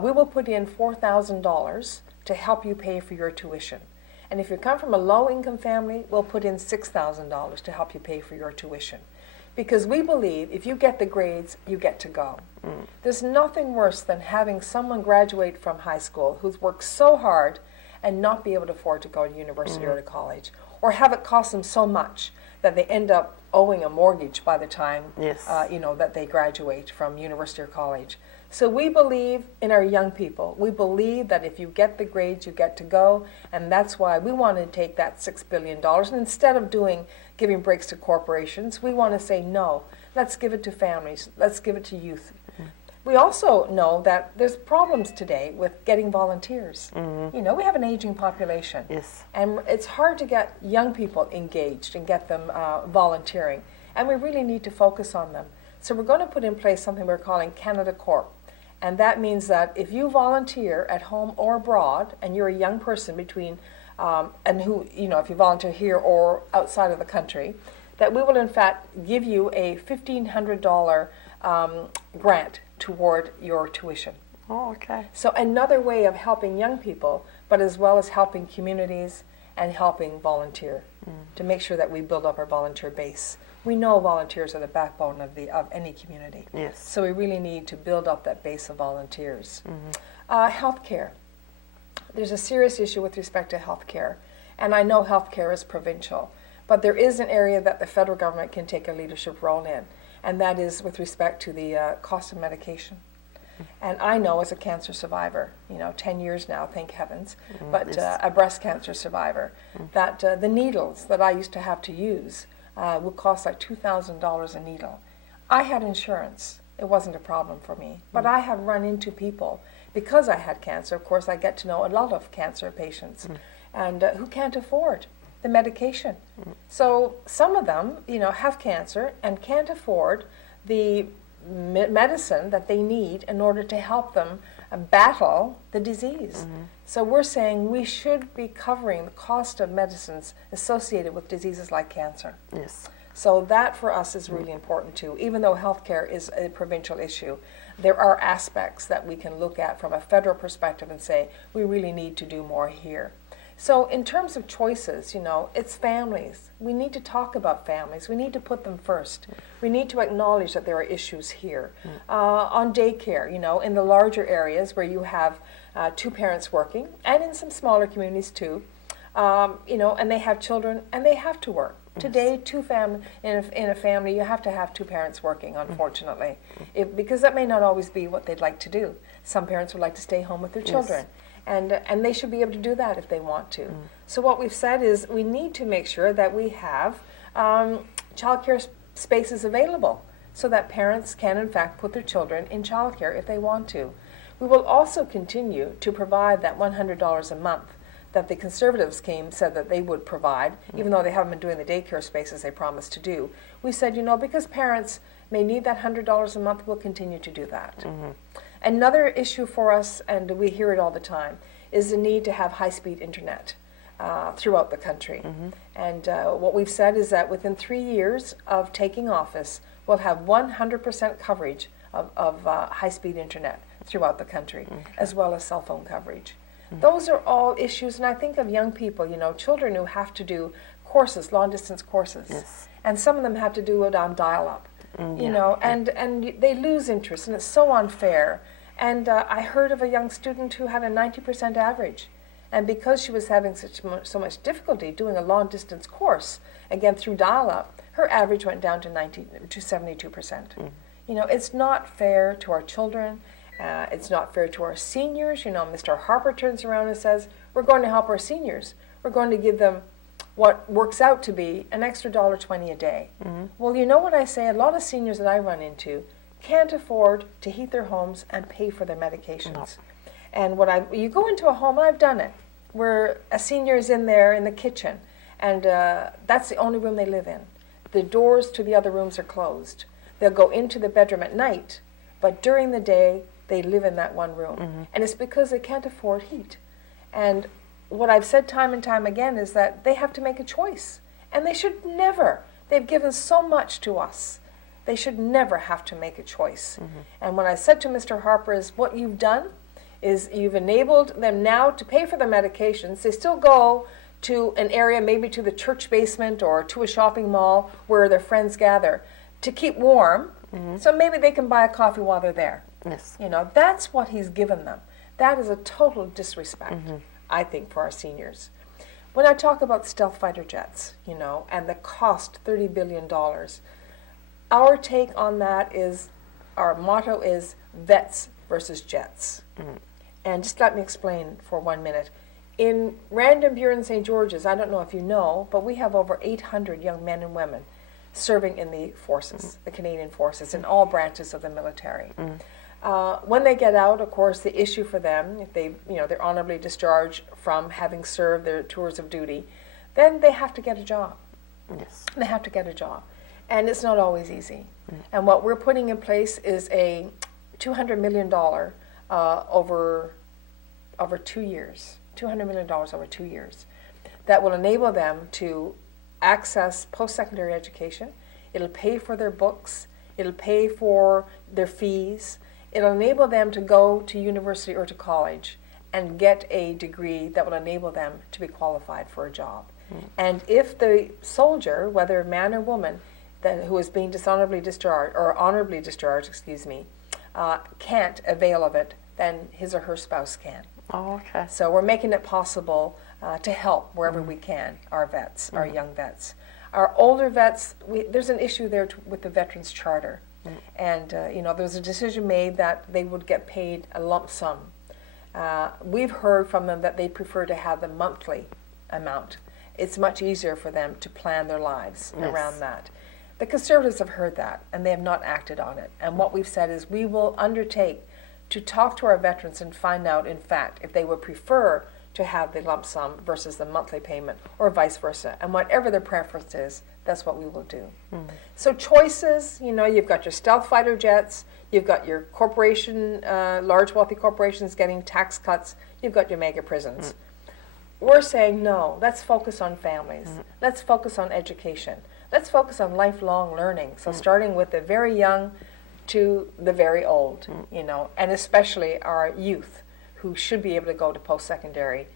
We will put in $4,000 to help you pay for your tuition. And if you come from a low-income family, we'll put in $6,000 to help you pay for your tuition. Because we believe if you get the grades, you get to go. There's nothing worse than having someone graduate from high school who's worked so hard and not be able to afford to go to university or to college, or have it cost them so much that they end up owing a mortgage by the time that they graduate from university or college. So we believe in our young people. We believe that if you get the grades, you get to go, and that's why we want to take that $6 billion, and instead of giving breaks to corporations, we want to say no, let's give it to families, let's give it to youth. We also know that there's problems today with getting volunteers. You know, we have an aging population. Yes. And it's hard to get young people engaged and get them volunteering. And we really need to focus on them. So we're going to put in place something we're calling Canada Corp. And that means that if you volunteer at home or abroad, and you're a young person between, if you volunteer here or outside of the country, that we will in fact give you a $1,500 grant toward your tuition. Oh, okay. So another way of helping young people, but as well as helping communities and helping volunteer to make sure that we build up our volunteer base. We know volunteers are the backbone of any community. Yes. So we really need to build up that base of volunteers. Healthcare. There's a serious issue with respect to healthcare, and I know healthcare is provincial, but there is an area that the federal government can take a leadership role in, and that is with respect to the cost of medication. And I know as a cancer survivor, 10 years now, thank heavens, but a breast cancer survivor, that the needles that I used to have to use would cost like $2,000 a needle. I had insurance. It wasn't a problem for me. But I have run into people, because I had cancer, of course I get to know a lot of cancer patients, and who can't afford the medication. So some of them, have cancer and can't afford the medicine that they need in order to help them battle the disease. So we're saying we should be covering the cost of medicines associated with diseases like cancer. Yes. So that for us is really important too. Even though healthcare is a provincial issue, there are aspects that we can look at from a federal perspective and say we really need to do more here. So in terms of choices, it's families. We need to talk about families. We need to put them first. We need to acknowledge that there are issues here. On daycare, in the larger areas where you have 2 parents working, and in some smaller communities too, and they have children and they have to work. Today, in a family, you have to have two parents working, unfortunately, because that may not always be what they'd like to do. Some parents would like to stay home with their children, and they should be able to do that if they want to. So what we've said is we need to make sure that we have childcare spaces available so that parents can, in fact, put their children in childcare if they want to. We will also continue to provide that $100 a month that the Conservatives said that they would provide, even though they haven't been doing the daycare spaces they promised to do. We said, you know, because parents may need that $100 a month, we'll continue to do that. Another issue for us, and we hear it all the time, is the need to have high-speed internet throughout the country. And what we've said is that within 3 years of taking office, we'll have 100% coverage of high-speed internet throughout the country, as well as cell phone coverage. Those are all issues, and I think of young people, you know, children who have to do courses, long-distance courses, and some of them have to do it on dial-up, you know, and they lose interest, and it's so unfair. And I heard of a young student who had a 90% average, and because she was having so much difficulty doing a long-distance course, again through dial-up, her average went down to 72%. You know, it's not fair to our children. It's not fair to our seniors. You know, Mr. Harper turns around and says, we're going to help our seniors. We're going to give them what works out to be an extra $1.20 a day. Well, you know what I say? A lot of seniors that I run into can't afford to heat their homes and pay for their medications. And you go into a home, and I've done it, where a senior is in there in the kitchen, and that's the only room they live in. The doors to the other rooms are closed. They'll go into the bedroom at night, but during the day, they live in that one room. And it's because they can't afford heat. And what I've said time and time again is that they have to make a choice. And they should never. They've given so much to us. They should never have to make a choice. And what I said to Mr. Harper is, what you've done is you've enabled them now to pay for their medications. They still go to an area, maybe to the church basement or to a shopping mall where their friends gather to keep warm. So maybe they can buy a coffee while they're there. You know, that's what he's given them. That is a total disrespect, I think, for our seniors. When I talk about stealth fighter jets, you know, and the cost, $30 billion, our take on that is, our motto is vets versus jets. And just let me explain for 1 minute. In Random Buren St. George's, I don't know if you know, but we have over 800 young men and women serving in the forces, the Canadian forces, in all branches of the military. When they get out, of course, the issue for them, if they, you know, they're honorably discharged from having served their tours of duty, then they have to get a job. They have to get a job. And it's not always easy. And what we're putting in place is a $200 million over 2 years, $200 million over 2 years, that will enable them to access post-secondary education. It'll pay for their books. It'll pay for their fees. It'll enable them to go to university or to college and get a degree that will enable them to be qualified for a job. And if the soldier, whether man or woman, who is being dishonorably discharged, or honorably discharged, excuse me, can't avail of it, then his or her spouse can. So we're making it possible to help wherever we can, our vets, our young vets. Our older vets, there's an issue there with the Veterans Charter. And, you know, there was a decision made that they would get paid a lump sum. We've heard from them that they prefer to have the monthly amount. It's much easier for them to plan their lives around that. The Conservatives have heard that, and they have not acted on it. And what we've said is we will undertake to talk to our veterans and find out, in fact, if they would prefer to have the lump sum versus the monthly payment, or vice versa. And whatever their preference is, that's what we will do. So choices, you know, you've got your stealth fighter jets, you've got your corporation, large wealthy corporations getting tax cuts, you've got your mega prisons. We're saying no, let's focus on families. Let's focus on education. Let's focus on lifelong learning. So starting with the very young to the very old, you know, and especially our youth, who should be able to go to post-secondary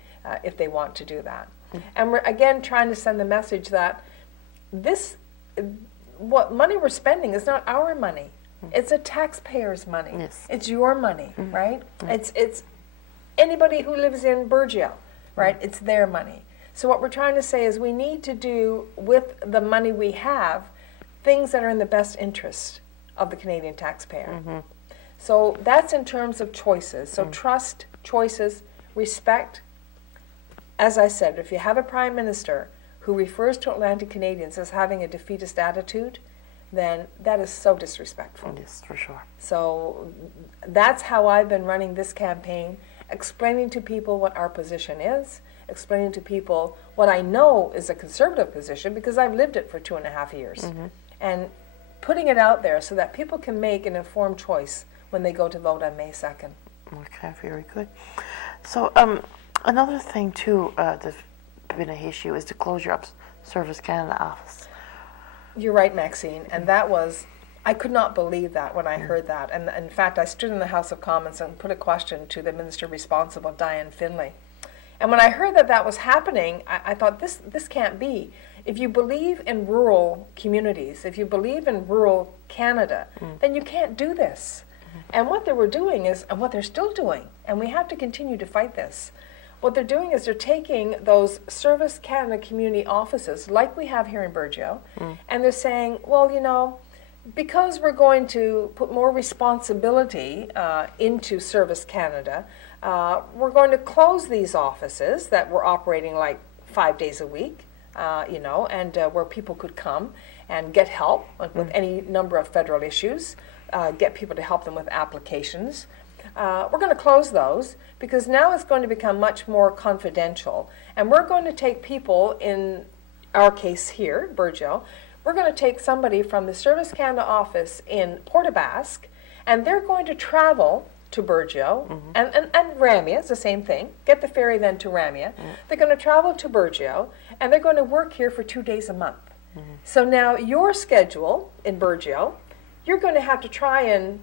if they want to do that. And we're, again, trying to send the message that what money we're spending is not our money. It's a taxpayer's money. It's your money, right? It's anybody who lives in Burgeo, right? It's their money. So what we're trying to say is we need to do with the money we have things that are in the best interest of the Canadian taxpayer. So that's in terms of choices. So trust, choices, respect. As I said, if you have a Prime Minister who refers to Atlantic Canadians as having a defeatist attitude, then that is so disrespectful. Yes, for sure. So that's how I've been running this campaign, explaining to people what our position is, explaining to people what I know is a conservative position because I've lived it for 2.5 years, and putting it out there so that people can make an informed choice when they go to vote on May 2nd. Okay, very good. So another thing too that's been an issue is the closure of Service Canada office. You're right, Maxine, and that was, I could not believe that when I heard that. And in fact, I stood in the House of Commons and put a question to the Minister responsible, Diane Finlay. And when I heard that that was happening, I thought, this can't be. If you believe in rural communities, if you believe in rural Canada, then you can't do this. And what they were doing is, and what they're still doing, and we have to continue to fight this, what they're doing is they're taking those Service Canada community offices, like we have here in Burgeo, and they're saying, well, you know, because we're going to put more responsibility into Service Canada, we're going to close these offices that were operating like 5 days a week, you know, and where people could come and get help with any number of federal issues, get people to help them with applications. We're going to close those because now it's going to become much more confidential, and we're going to take people, in our case here, Burgeo, we're going to take somebody from the Service Canada office in Port aux Basques, and they're going to travel to Burgeo, and Ramia, it's the same thing, get the ferry then to Ramia. They're going to travel to Burgeo, and they're going to work here for 2 days a month. So now your schedule in Burgeo, you're going to have to try and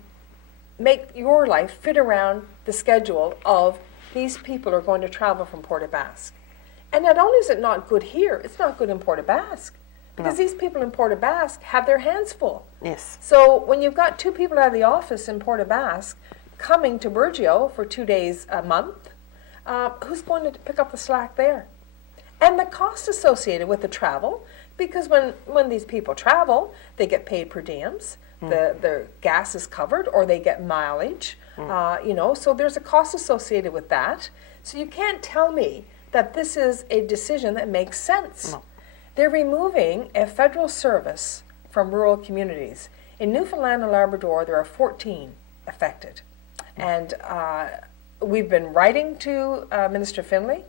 make your life fit around the schedule of these people who are going to travel from Port aux Basques. And not only is it not good here, it's not good in Port aux Basques, because these people in Port aux Basques have their hands full. Yes. So when you've got 2 people out of the office in Port aux Basques coming to Burgeo for 2 days a month, who's going to pick up the slack there? And the cost associated with the travel, because when these people travel, they get paid per diems, their gas is covered, or they get mileage, you know, so there's a cost associated with that. So you can't tell me that this is a decision that makes sense. No. They're removing a federal service from rural communities. In Newfoundland and Labrador, there are 14 affected. And we've been writing to Minister Finlay.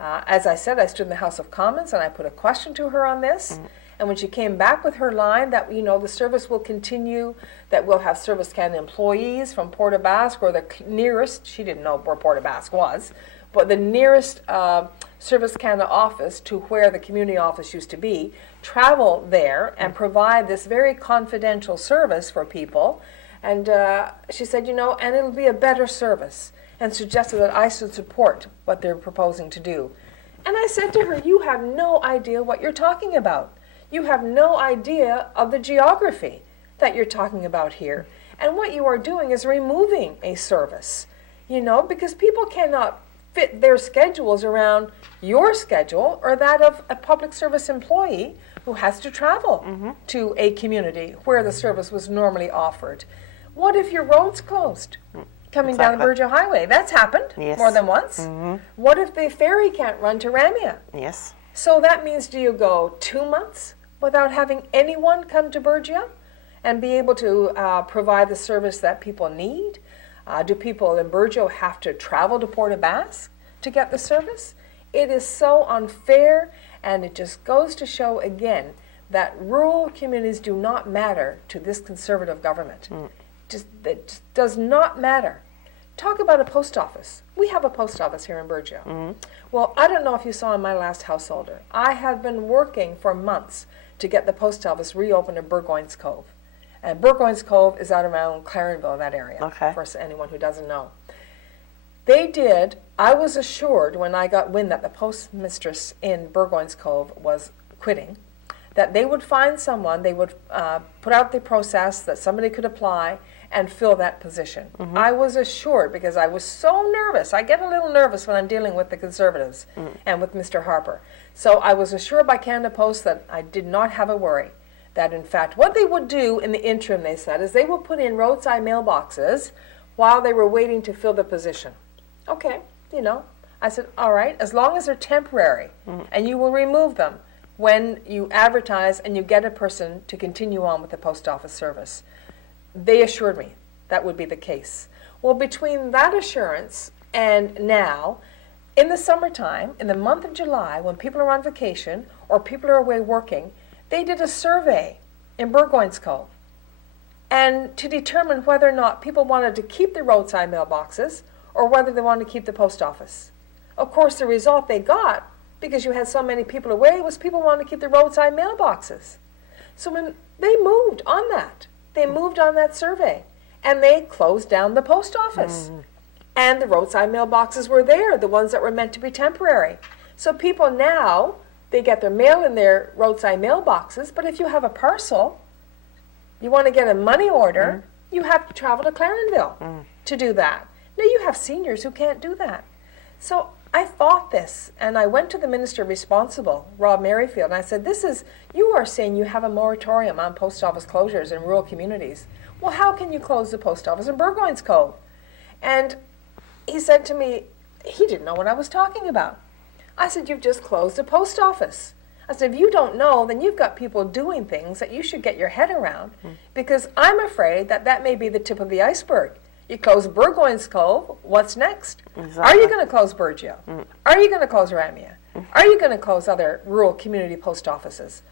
As I said, I stood in the House of Commons and I put a question to her on this. And when she came back with her line that, you know, the service will continue, that we'll have Service Canada employees from Port aux Basques, or the nearest, she didn't know where Port aux Basques was, but the nearest Service Canada office to where the community office used to be, travel there and provide this very confidential service for people. And she said, you know, and it'll be a better service, and suggested that I should support what they're proposing to do. And I said to her, you have no idea what you're talking about. You have no idea of the geography that you're talking about here. And what you are doing is removing a service, you know, because people cannot fit their schedules around your schedule or that of a public service employee who has to travel to a community where the service was normally offered. What if your road's closed coming down the Burgeo Highway? That's happened more than once. What if the ferry can't run to Ramia? Yes. So that means, do you go 2 months without having anyone come to Burgeo and be able to provide the service that people need? Do people in Burgeo have to travel to Port aux Basques to get the service? It is so unfair, and it just goes to show again that rural communities do not matter to this Conservative government. It just does not matter. Talk about a post office. We have a post office here in Burgeo. Well, I don't know if you saw in my last householder, I have been working for months to get the post office reopened in Burgoyne's Cove. And Burgoyne's Cove is out around Clarenville, that area, for anyone who doesn't know. They did, I was assured when I got wind that the postmistress in Burgoyne's Cove was quitting, that they would find someone, they would put out the process that somebody could apply, and fill that position. I was assured, because I was so nervous. I get a little nervous when I'm dealing with the Conservatives and with Mr. Harper. So I was assured by Canada Post that I did not have a worry. That in fact, what they would do in the interim, they said, is they would put in roadside mailboxes while they were waiting to fill the position. Okay, you know. I said, all right, as long as they're temporary, and you will remove them when you advertise and you get a person to continue on with the post office service. They assured me that would be the case. Well, between that assurance and now, in the summertime, in the month of July, when people are on vacation or people are away working, they did a survey in Burgoyne's Cove, and to determine whether or not people wanted to keep the roadside mailboxes or whether they wanted to keep the post office. Of course, the result they got, because you had so many people away, was people wanted to keep the roadside mailboxes. So when they moved on that, they moved on that survey, and they closed down the post office. And the roadside mailboxes were there, the ones that were meant to be temporary. So people now, they get their mail in their roadside mailboxes, but if you have a parcel, you want to get a money order, you have to travel to Clarenville to do that. Now you have seniors who can't do that. So I fought this, and I went to the minister responsible, Rob Merrifield, and I said, you are saying you have a moratorium on post office closures in rural communities. Well, how can you close the post office in Burgoyne's Cove? And he said to me, he didn't know what I was talking about. I said, you've just closed the post office. I said, if you don't know, then you've got people doing things that you should get your head around, because I'm afraid that that may be the tip of the iceberg. You close Burgoyne's Cove, what's next? Exactly. Are you going to close Burgeo? Are you going to close Ramia? Are you going to close other rural community post offices?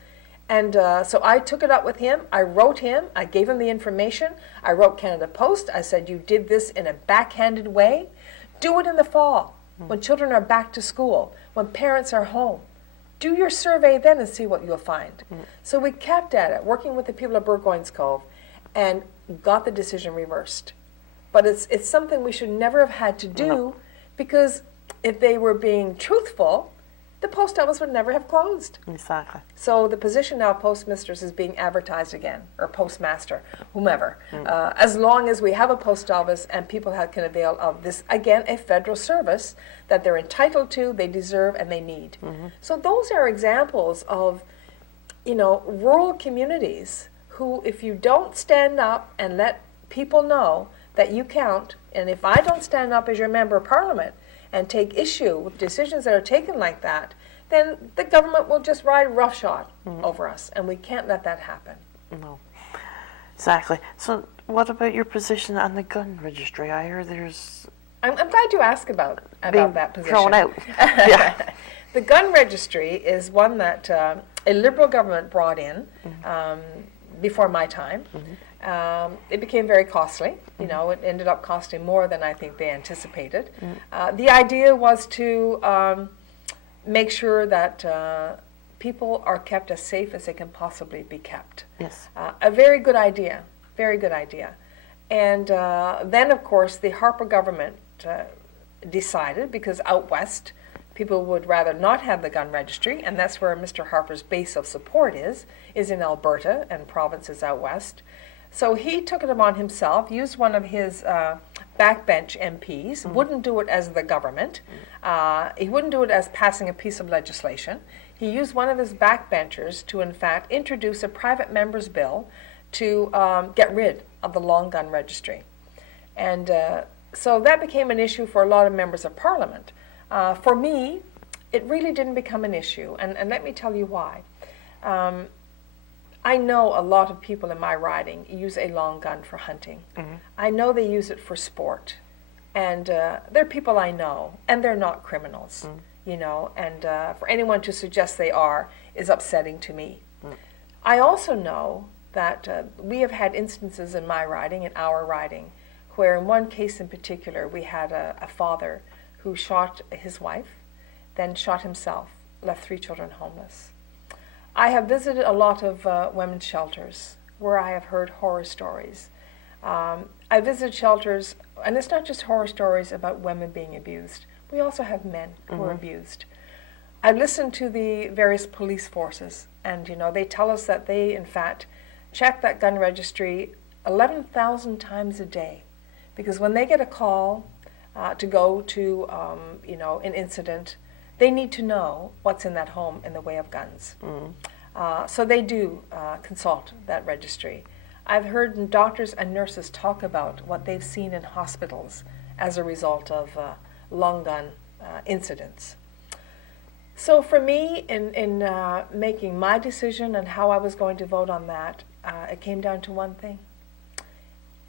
And so I took it up with him. I wrote him. I gave him the information. I wrote Canada Post. I said, you did this in a backhanded way. Do it in the fall, when children are back to school, when parents are home. Do your survey then and see what you'll find. So we kept at it, working with the people of Burgoyne's Cove, and got the decision reversed. But it's something we should never have had to do, because if they were being truthful, the post office would never have closed. Exactly. So the position now of postmistress is being advertised again, or postmaster, whomever. As long as we have a post office and people can avail of this, again, a federal service that they're entitled to, they deserve, and they need. So those are examples of, rural communities who, if you don't stand up and let people know that you count, and if I don't stand up as your member of parliament and take issue with decisions that are taken like that, then the government will just ride roughshod over us, and we can't let that happen. No, exactly. So what about your position on the gun registry? I hear there's... I'm glad you asked about that position. Thrown out. Yeah. The gun registry is one that a Liberal government brought in before my time. It became very costly. It ended up costing more than I think they anticipated. The idea was to make sure that people are kept as safe as they can possibly be kept. Yes. A very good idea, very good idea. And then, of course, the Harper government decided, because out west, people would rather not have the gun registry, and that's where Mr. Harper's base of support is in Alberta and provinces out west. So he took it upon himself, used one of his backbench MPs, wouldn't do it as the government. He wouldn't do it as passing a piece of legislation. He used one of his backbenchers to, in fact, introduce a private member's bill to get rid of the long gun registry. And so that became an issue for a lot of members of parliament. For me, it really didn't become an issue, and let me tell you why. I know a lot of people in my riding use a long gun for hunting. I know they use it for sport, and they're people I know, and they're not criminals, and for anyone to suggest they are is upsetting to me. I also know that we have had instances in my riding, in our riding, where in one case in particular we had a father who shot his wife, then shot himself, left 3 children homeless. I have visited a lot of women's shelters where I have heard horror stories. I visit shelters, and it's not just horror stories about women being abused. We also have men who are abused. I've listened to the various police forces, and they tell us that they, in fact, check that gun registry 11,000 times a day, because when they get a call to go to an incident, they need to know what's in that home in the way of guns. So they do consult that registry. I've heard doctors and nurses talk about what they've seen in hospitals as a result of long gun incidents. So for me, in making my decision and how I was going to vote on that, it came down to one thing.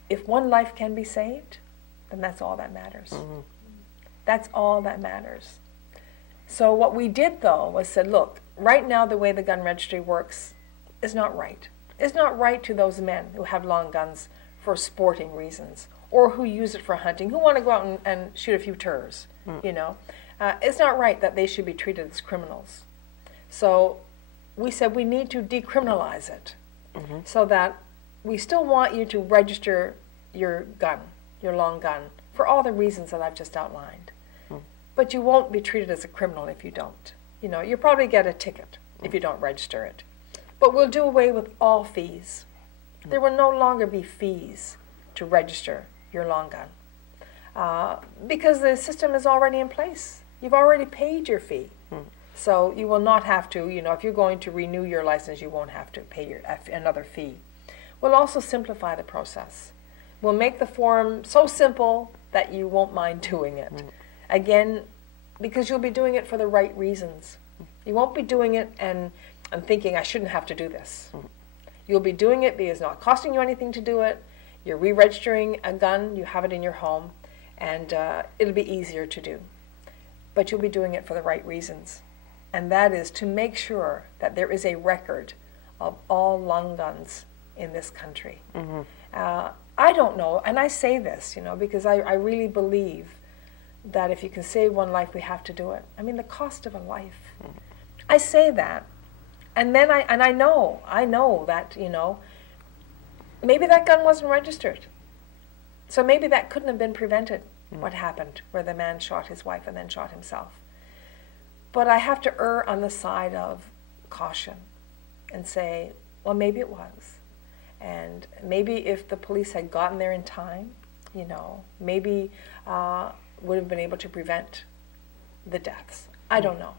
If one life can be saved, then that's all that matters. That's all that matters. So what we did, though, was said, look, right now the way the gun registry works is not right. It's not right to those men who have long guns for sporting reasons, or who use it for hunting, who want to go out and shoot a few turrs, you know. It's not right that they should be treated as criminals. So we said we need to decriminalize it, so that we still want you to register your gun, your long gun, for all the reasons that I've just outlined. But you won't be treated as a criminal if you don't. You know, you'll probably get a ticket if you don't register it. But we'll do away with all fees. There will no longer be fees to register your long gun, because the system is already in place. You've already paid your fee. So you will not have to, you know, if you're going to renew your license, you won't have to pay another fee. We'll also simplify the process. We'll make the form so simple that you won't mind doing it. Again, because you'll be doing it for the right reasons. You won't be doing it and thinking, I shouldn't have to do this. You'll be doing it because it's not costing you anything to do it. You're re-registering a gun, you have it in your home, and it'll be easier to do. But you'll be doing it for the right reasons. And that is to make sure that there is a record of all long guns in this country. I don't know, and I say this, you know, because I really believe that if you can save one life, we have to do it. I mean, the cost of a life. I say that, and then I know that, you know, maybe that gun wasn't registered. So maybe that couldn't have been prevented, what happened, where the man shot his wife and then shot himself. But I have to err on the side of caution and say, well, maybe it was. And maybe if the police had gotten there in time, you know, maybe would have been able to prevent the deaths. I don't know.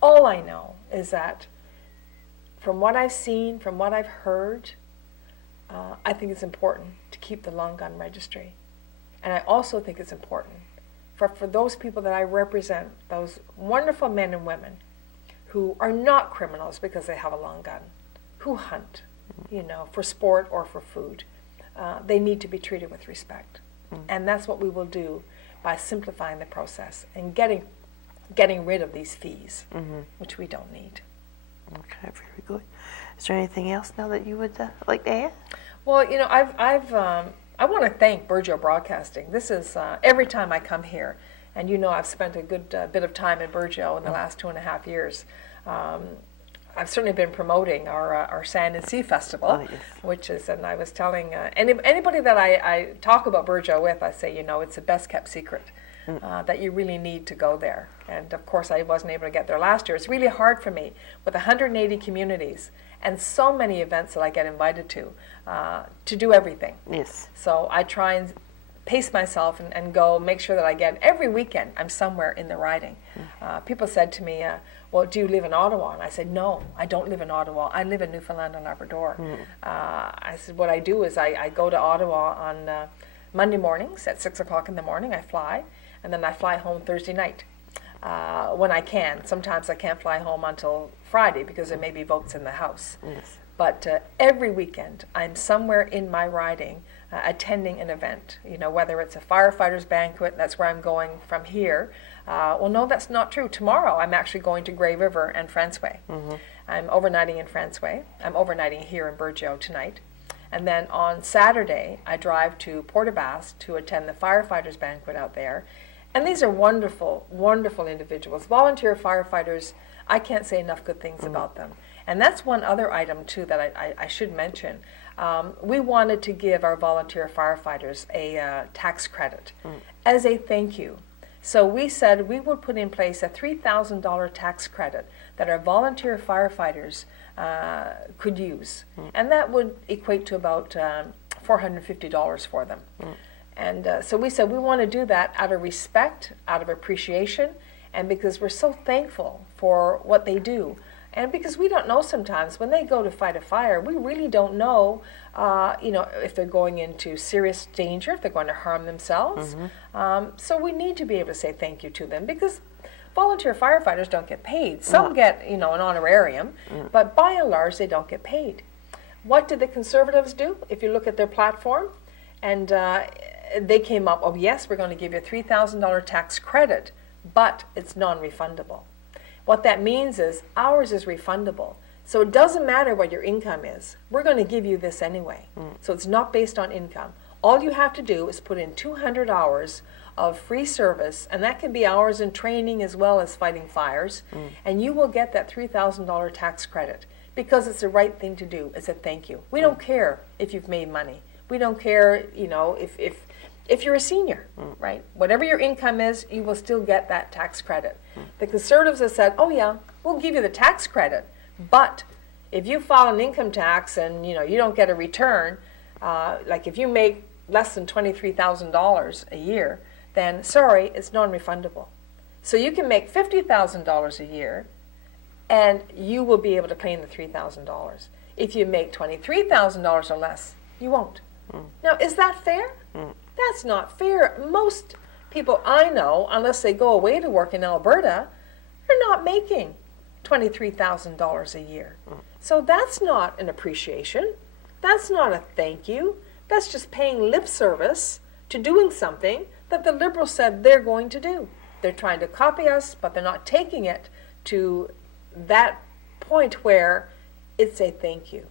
All I know is that from what I've seen, from what I've heard, I think it's important to keep the long gun registry. And I also think it's important for those people that I represent, those wonderful men and women who are not criminals because they have a long gun, who hunt, you know, for sport or for food. They need to be treated with respect. And that's what we will do by simplifying the process and getting rid of these fees, which we don't need. Okay, very good. Is there anything else now that you would like to add? Well, you know, I want to thank Burgeo Broadcasting. This is every time I come here, and you know I've spent a good bit of time in Burgeo in the last 2.5 years. I've certainly been promoting our Sand and Sea Festival, which is, and I was telling anybody that I talk about Burgeo with, I say, you know, it's the best kept secret, that you really need to go there. And of course I wasn't able to get there last year. It's really hard for me with 180 communities and so many events that I get invited to do everything. Yes. So I try and pace myself and go make sure that I get, every weekend I'm somewhere in the riding. People said to me, well, do you live in Ottawa? And I said, no, I don't live in Ottawa. I live in Newfoundland and Labrador. I said, what I do is I go to Ottawa on Monday mornings at 6 o'clock in the morning. I fly, and then I fly home Thursday night when I can. Sometimes I can't fly home until Friday because there may be votes in the House. Yes. But every weekend I'm somewhere in my riding attending an event, you know, whether it's a firefighters banquet, that's where I'm going from here. Well, no, that's not true. Tomorrow I'm actually going to Grey River and Franceway. I'm overnighting in Franceway. I'm overnighting here in Burgeo tonight. And then on Saturday, I drive to Port aux Basques to attend the firefighters banquet out there. And these are wonderful, wonderful individuals. Volunteer firefighters, I can't say enough good things about them. And that's one other item, too, that I should mention. We wanted to give our volunteer firefighters a tax credit as a thank you. So we said we would put in place a $3,000 tax credit that our volunteer firefighters could use. And that would equate to about $450 for them. And so we said we want to do that out of respect, out of appreciation, and because we're so thankful for what they do. And because we don't know sometimes, when they go to fight a fire, we really don't know, if they're going into serious danger, if they're going to harm themselves. So we need to be able to say thank you to them, because volunteer firefighters don't get paid. Some get, an honorarium, but by and large, they don't get paid. What did the Conservatives do? If you look at their platform, and they came up, oh yes, we're going to give you a $3,000 tax credit, but it's non-refundable. What that means is ours is refundable. So it doesn't matter what your income is. We're going to give you this anyway. So it's not based on income. All you have to do is put in 200 hours of free service, and that can be hours in training as well as fighting fires, and you will get that $3,000 tax credit because it's the right thing to do. It's a thank you. We don't care if you've made money. We don't care, if you're a senior, right? Whatever your income is, you will still get that tax credit. The Conservatives have said, oh yeah, we'll give you the tax credit, but if you file an income tax and you don't get a return, like if you make less than $23,000 a year, then sorry, it's non-refundable. So you can make $50,000 a year and you will be able to claim the $3,000. If you make $23,000 or less, you won't. Now, is that fair? That's not fair. Most people I know, unless they go away to work in Alberta, are not making $23,000 a year. So that's not an appreciation. That's not a thank you. That's just paying lip service to doing something that the Liberals said they're going to do. They're trying to copy us, but they're not taking it to that point where it's a thank you.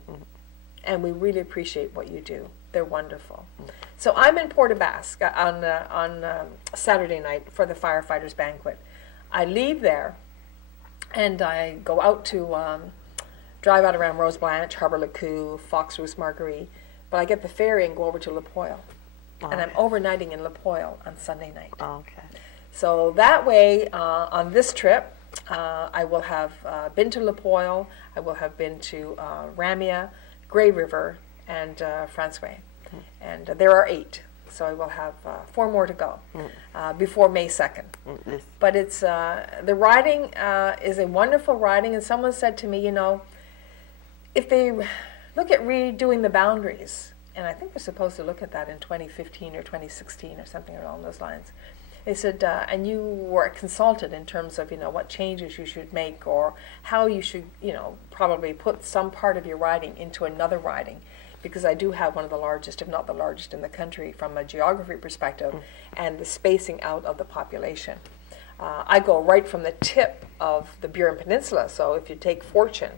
And we really appreciate what you do. They're wonderful. So I'm in Port aux Basques on Saturday night for the firefighters banquet. I leave there and I go out to drive out around Rose Blanche, Harbour Lacou, Fox Rousse Marguerite, but I get the ferry and go over to Le Poil. And I'm overnighting in Le Poil on Sunday night. So that way, on this trip, I will have been to Le Poil, I will have been to Ramia, Grey River, and François. And there are 8, so I will have 4 more to go before May 2nd. But it's the riding is a wonderful riding, and someone said to me, if they look at redoing the boundaries, and I think we're supposed to look at that in 2015 or 2016 or something along those lines. They said, and you were consulted in terms of, what changes you should make or how you should, probably put some part of your riding into another riding. Because I do have one of the largest, if not the largest in the country from a geography perspective and the spacing out of the population. I go right from the tip of the Burin Peninsula. So if you take Fortune,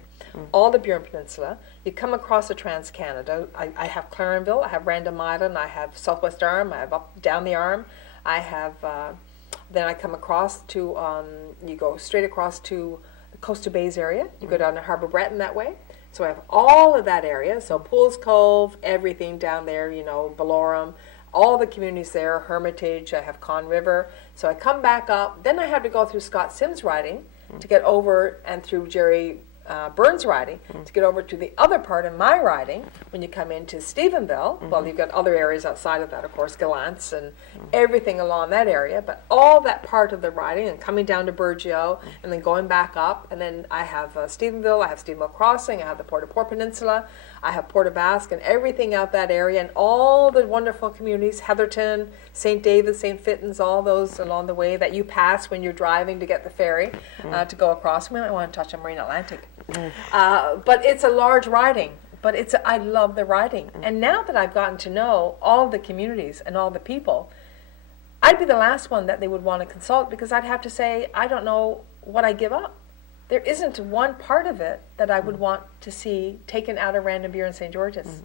all the Burin Peninsula, you come across the Trans-Canada. I have Clarenville, I have Random Island, I have Southwest Arm, I have up down the Arm. I have, then I come across to, you go straight across to the Coastal Bays area. You go down to Harbour Breton that way. So I have all of that area. So Pools Cove, everything down there, Bellorum, all the communities there, Hermitage, I have Conn River. So I come back up. Then I have to go through Scott Sims riding to get over, and through Jerry Burns riding to get over to the other part of my riding. When you come into Stephenville, well, you've got other areas outside of that, of course, Gallants and everything along that area, but all that part of the riding and coming down to Burgeo and then going back up, and then I have Stephenville, I have Stephenville Crossing, I have the Port-au-Port Peninsula, I have Port aux Basques and everything out that area, and all the wonderful communities, Heatherton, St. David, St. Fittins, all those along the way that you pass when you're driving to get the ferry to go across. We might want to touch on Marine Atlantic. But it's a large riding, but I love the riding. And now that I've gotten to know all the communities and all the people, I'd be the last one that they would want to consult, because I'd have to say, I don't know what I give up. There isn't one part of it that I would want to see taken out of Random Burin St. George's,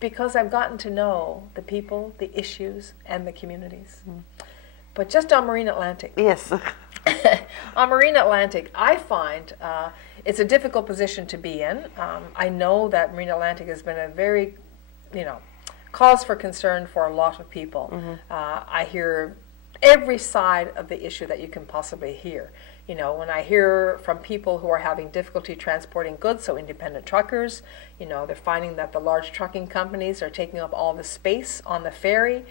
because I've gotten to know the people, the issues, and the communities. But just on Marine Atlantic. Yes. On Marine Atlantic, I find it's a difficult position to be in. I know that Marine Atlantic has been a very, cause for concern for a lot of people. I hear every side of the issue that you can possibly hear. You know, when I hear from people who are having difficulty transporting goods, so independent truckers, you know, they're finding that the large trucking companies are taking up all the space on the ferry.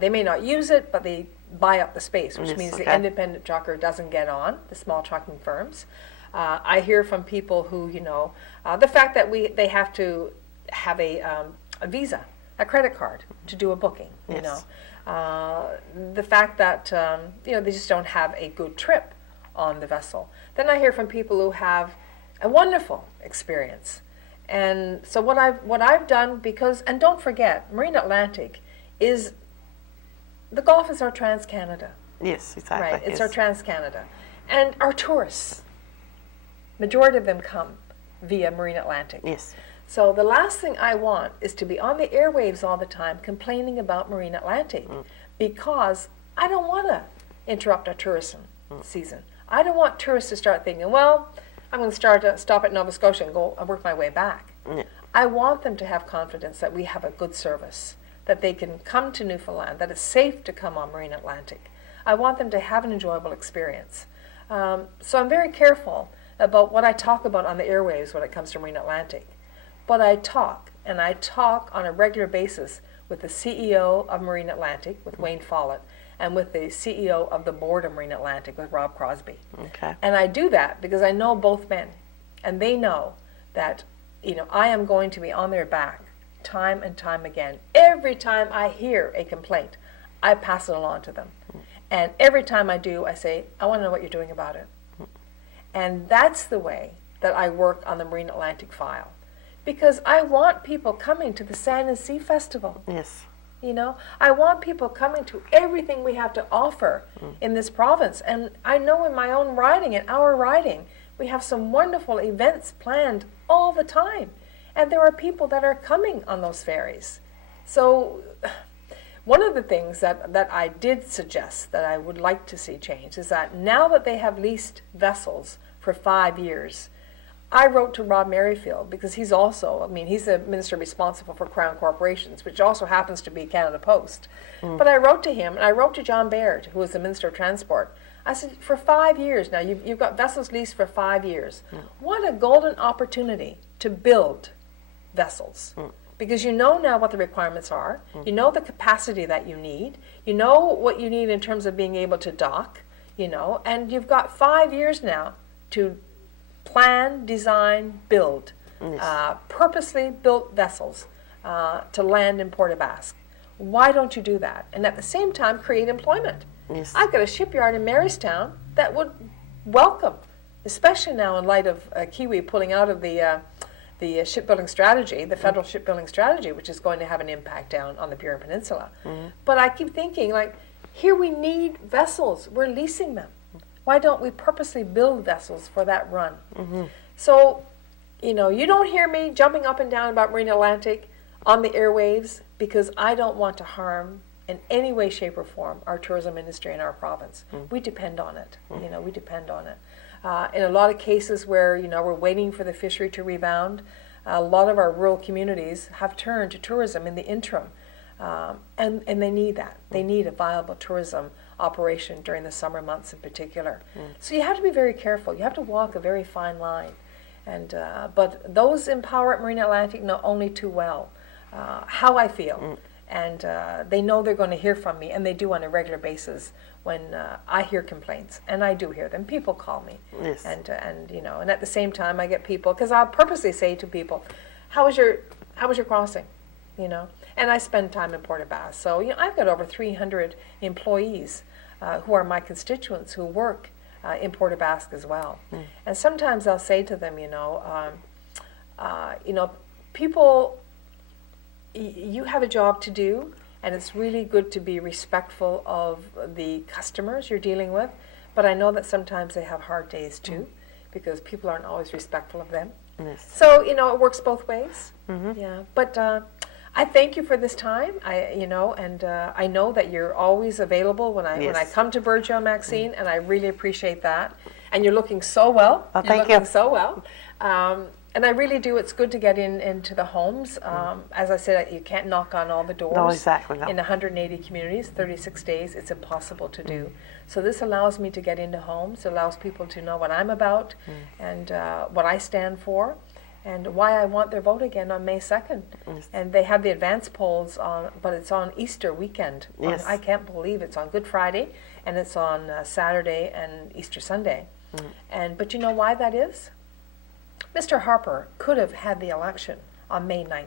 They may not use it, but they buy up the space, which means the independent trucker doesn't get on, the small trucking firms. I hear from people who, you know, the fact that they have to have a visa, a credit card to do a booking, you know. The fact that, you know, they just don't have a good trip on the vessel. Then I hear from people who have a wonderful experience. And so what I've done, because, and don't forget, Marine Atlantic is, the Gulf is our Trans-Canada. Yes, exactly. Right, it's our Trans-Canada. And our tourists, majority of them come via Marine Atlantic. Yes. So the last thing I want is to be on the airwaves all the time complaining about Marine Atlantic, because I don't want to interrupt our tourism season. I don't want tourists to start thinking, well, I'm going to stop at Nova Scotia and go and work my way back. I want them to have confidence that we have a good service, that they can come to Newfoundland, that it's safe to come on Marine Atlantic. I want them to have an enjoyable experience. So I'm very careful about what I talk about on the airwaves when it comes to Marine Atlantic. But I talk, and I talk on a regular basis with the CEO of Marine Atlantic, with Wayne Follett, and with the CEO of the board of Marine Atlantic, with Rob Crosby. And I do that because I know both men, and they know that, you know, I am going to be on their back time and time again. Every time I hear a complaint, I pass it along to them. And every time I do, I say, I want to know what you're doing about it. And that's the way that I work on the Marine Atlantic file. Because I want people coming to the Sand and Sea Festival. Yes. You know, I want people coming to everything we have to offer in this province. And I know in my own riding, in our riding, we have some wonderful events planned all the time. And there are people that are coming on those ferries. So one of the things that I did suggest that I would like to see change is that now that they have leased vessels for 5 years, I wrote to Rob Merrifield, because he's also, I mean, he's the minister responsible for Crown Corporations, which also happens to be Canada Post. But I wrote to him, and I wrote to John Baird, who was the Minister of Transport. I said, for 5 years now, you've got vessels leased for 5 years. What a golden opportunity to build vessels. Because you know now what the requirements are, you know the capacity that you need, you know what you need in terms of being able to dock, you know, and you've got 5 years now to plan, design, build, purposely built vessels to land in Port aux Basques. Why don't you do that? And at the same time, create employment. I've got a shipyard in Marystown that would welcome, especially now in light of Kiwi pulling out of the shipbuilding strategy, the federal shipbuilding strategy, which is going to have an impact down on the Burin Peninsula. But I keep thinking, like, here we need vessels. We're leasing them. Why don't we purposely build vessels for that run? So, you know, you don't hear me jumping up and down about Marine Atlantic on the airwaves, because I don't want to harm in any way, shape, or form our tourism industry in our province. We depend on it. You know, we depend on it. In a lot of cases where, you know, we're waiting for the fishery to rebound, a lot of our rural communities have turned to tourism in the interim. And they need that. They need a viable tourism operation during the summer months in particular. So you have to be very careful. You have to walk a very fine line. And but those in power at Marine Atlantic know only too well how I feel. And they know they're going to hear from me, and they do on a regular basis when I hear complaints, and I do hear them. People call me, and you know, and at the same time I get people, because I'll purposely say to people, how was your crossing, you know? And I spend time in Port aux Basques, so you know, I've got over 300 employees who are my constituents who work in Port aux Basques as well. And sometimes I'll say to them, you know, people, you have a job to do, and it's really good to be respectful of the customers you're dealing with, but I know that sometimes they have hard days too, because people aren't always respectful of them. So, you know, it works both ways. Yeah, but I thank you for this time. I know that you're always available when I come to Burgeo, Maxine, and I really appreciate that. And you're looking so well. Well, thank you're you. looking so well. And I really do. It's good to get into the homes. As I said, you can't knock on all the doors. No, exactly. No. In 180 communities, 36 days, it's impossible to do. So this allows me to get into homes. It allows people to know what I'm about and what I stand for and why I want their vote again on May 2nd. Yes. And they have the advance polls on, but it's on Easter weekend. Yes. I can't believe it's on Good Friday and it's on Saturday and Easter Sunday. But you know why that is? Mr. Harper could have had the election on May 9th.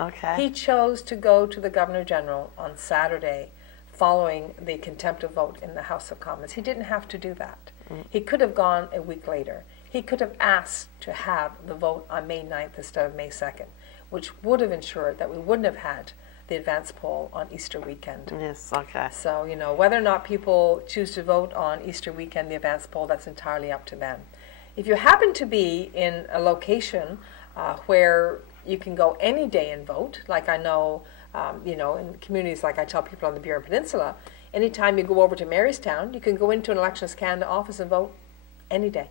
Okay. He chose to go to the Governor General on Saturday following the contempt of vote in the House of Commons. He didn't have to do that. He could have gone a week later. He could have asked to have the vote on May 9th instead of May 2nd, which would have ensured that we wouldn't have had the advance poll on Easter weekend. Yes, okay. So, you know, whether or not people choose to vote on Easter weekend, the advance poll, that's entirely up to them. If you happen to be in a location where you can go any day and vote, like I know, you know, in communities like I tell people on the D.A.R.E Peninsula, anytime you go over to Marystown, you can go into an Elections Canada office and vote any day.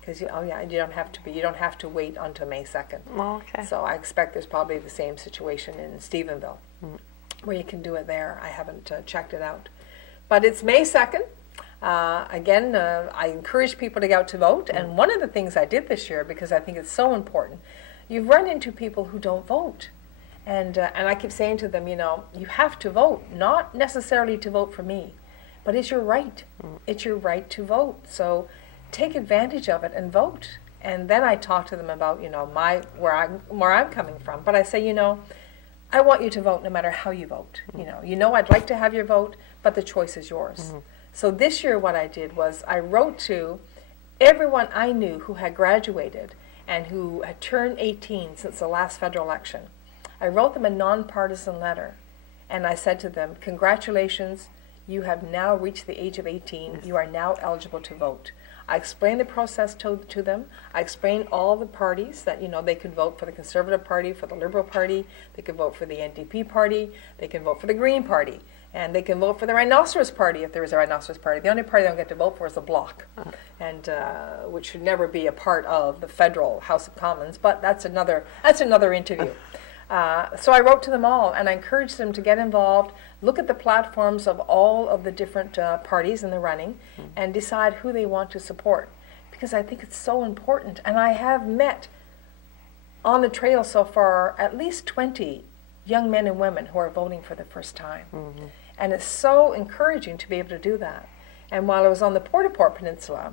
Because you don't have to wait until May 2nd. Oh, okay. So I expect there's probably the same situation in Stephenville, where you can do it there. I haven't checked it out, but it's May 2nd. Again, I encourage people to get out to vote. And one of the things I did this year, because I think it's so important, you've run into people who don't vote, and I keep saying to them, you know, you have to vote, not necessarily to vote for me, but it's your right. It's your right to vote. So take advantage of it and vote. And then I talk to them about, you know, where I'm coming from. But I say, you know, I want you to vote no matter how you vote. You know, I'd like to have your vote, but the choice is yours. So this year what I did was I wrote to everyone I knew who had graduated and who had turned 18 since the last federal election. I wrote them a nonpartisan letter, and I said to them, congratulations, you have now reached the age of 18. You are now eligible to vote. I explained the process to them. I explained all the parties that, you know, they could vote for the Conservative Party, for the Liberal Party, they could vote for the NDP Party, they can vote for the Green Party, and they can vote for the Rhinoceros Party if there is a Rhinoceros Party. The only party they don't get to vote for is the Bloc, and which should never be a part of the federal House of Commons, but that's another interview. So I wrote to them all, and I encouraged them to get involved, look at the platforms of all of the different parties in the running, and decide who they want to support, because I think it's so important. And I have met on the trail so far at least 20 young men and women who are voting for the first time. And it's so encouraging to be able to do that. And while I was on the Port-au-Port Peninsula,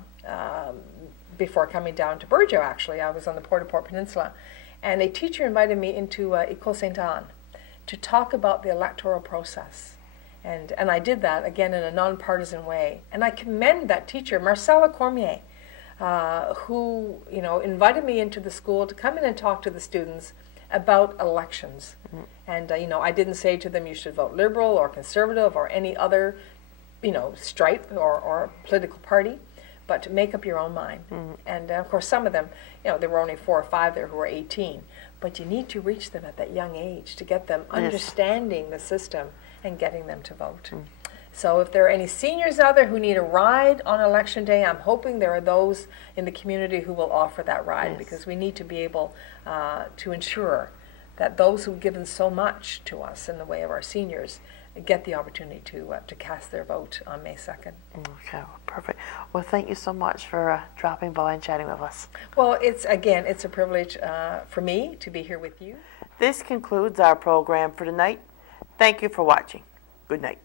before coming down to Burgeo actually, I was on the Port-au-Port Peninsula, and a teacher invited me into École Sainte-Anne to talk about the electoral process. And I did that, again, in a nonpartisan way. And I commend that teacher, Marcella Cormier, who, you know, invited me into the school to come in and talk to the students about elections. And, you know, I didn't say to them you should vote Liberal or Conservative or any other, you know, stripe or political party, but to make up your own mind. And of course some of them, you know, there were only 4 or 5 there who were 18, but you need to reach them at that young age to get them understanding the system and getting them to vote. So if there are any seniors out there who need a ride on election day, I'm hoping there are those in the community who will offer that ride, because we need to be able to ensure that those who've given so much to us in the way of our seniors get the opportunity to cast their vote on May 2nd. Okay, well, perfect. Well, thank you so much for dropping by and chatting with us. Well, it's a privilege for me to be here with you. This concludes our program for tonight. Thank you for watching. Good night.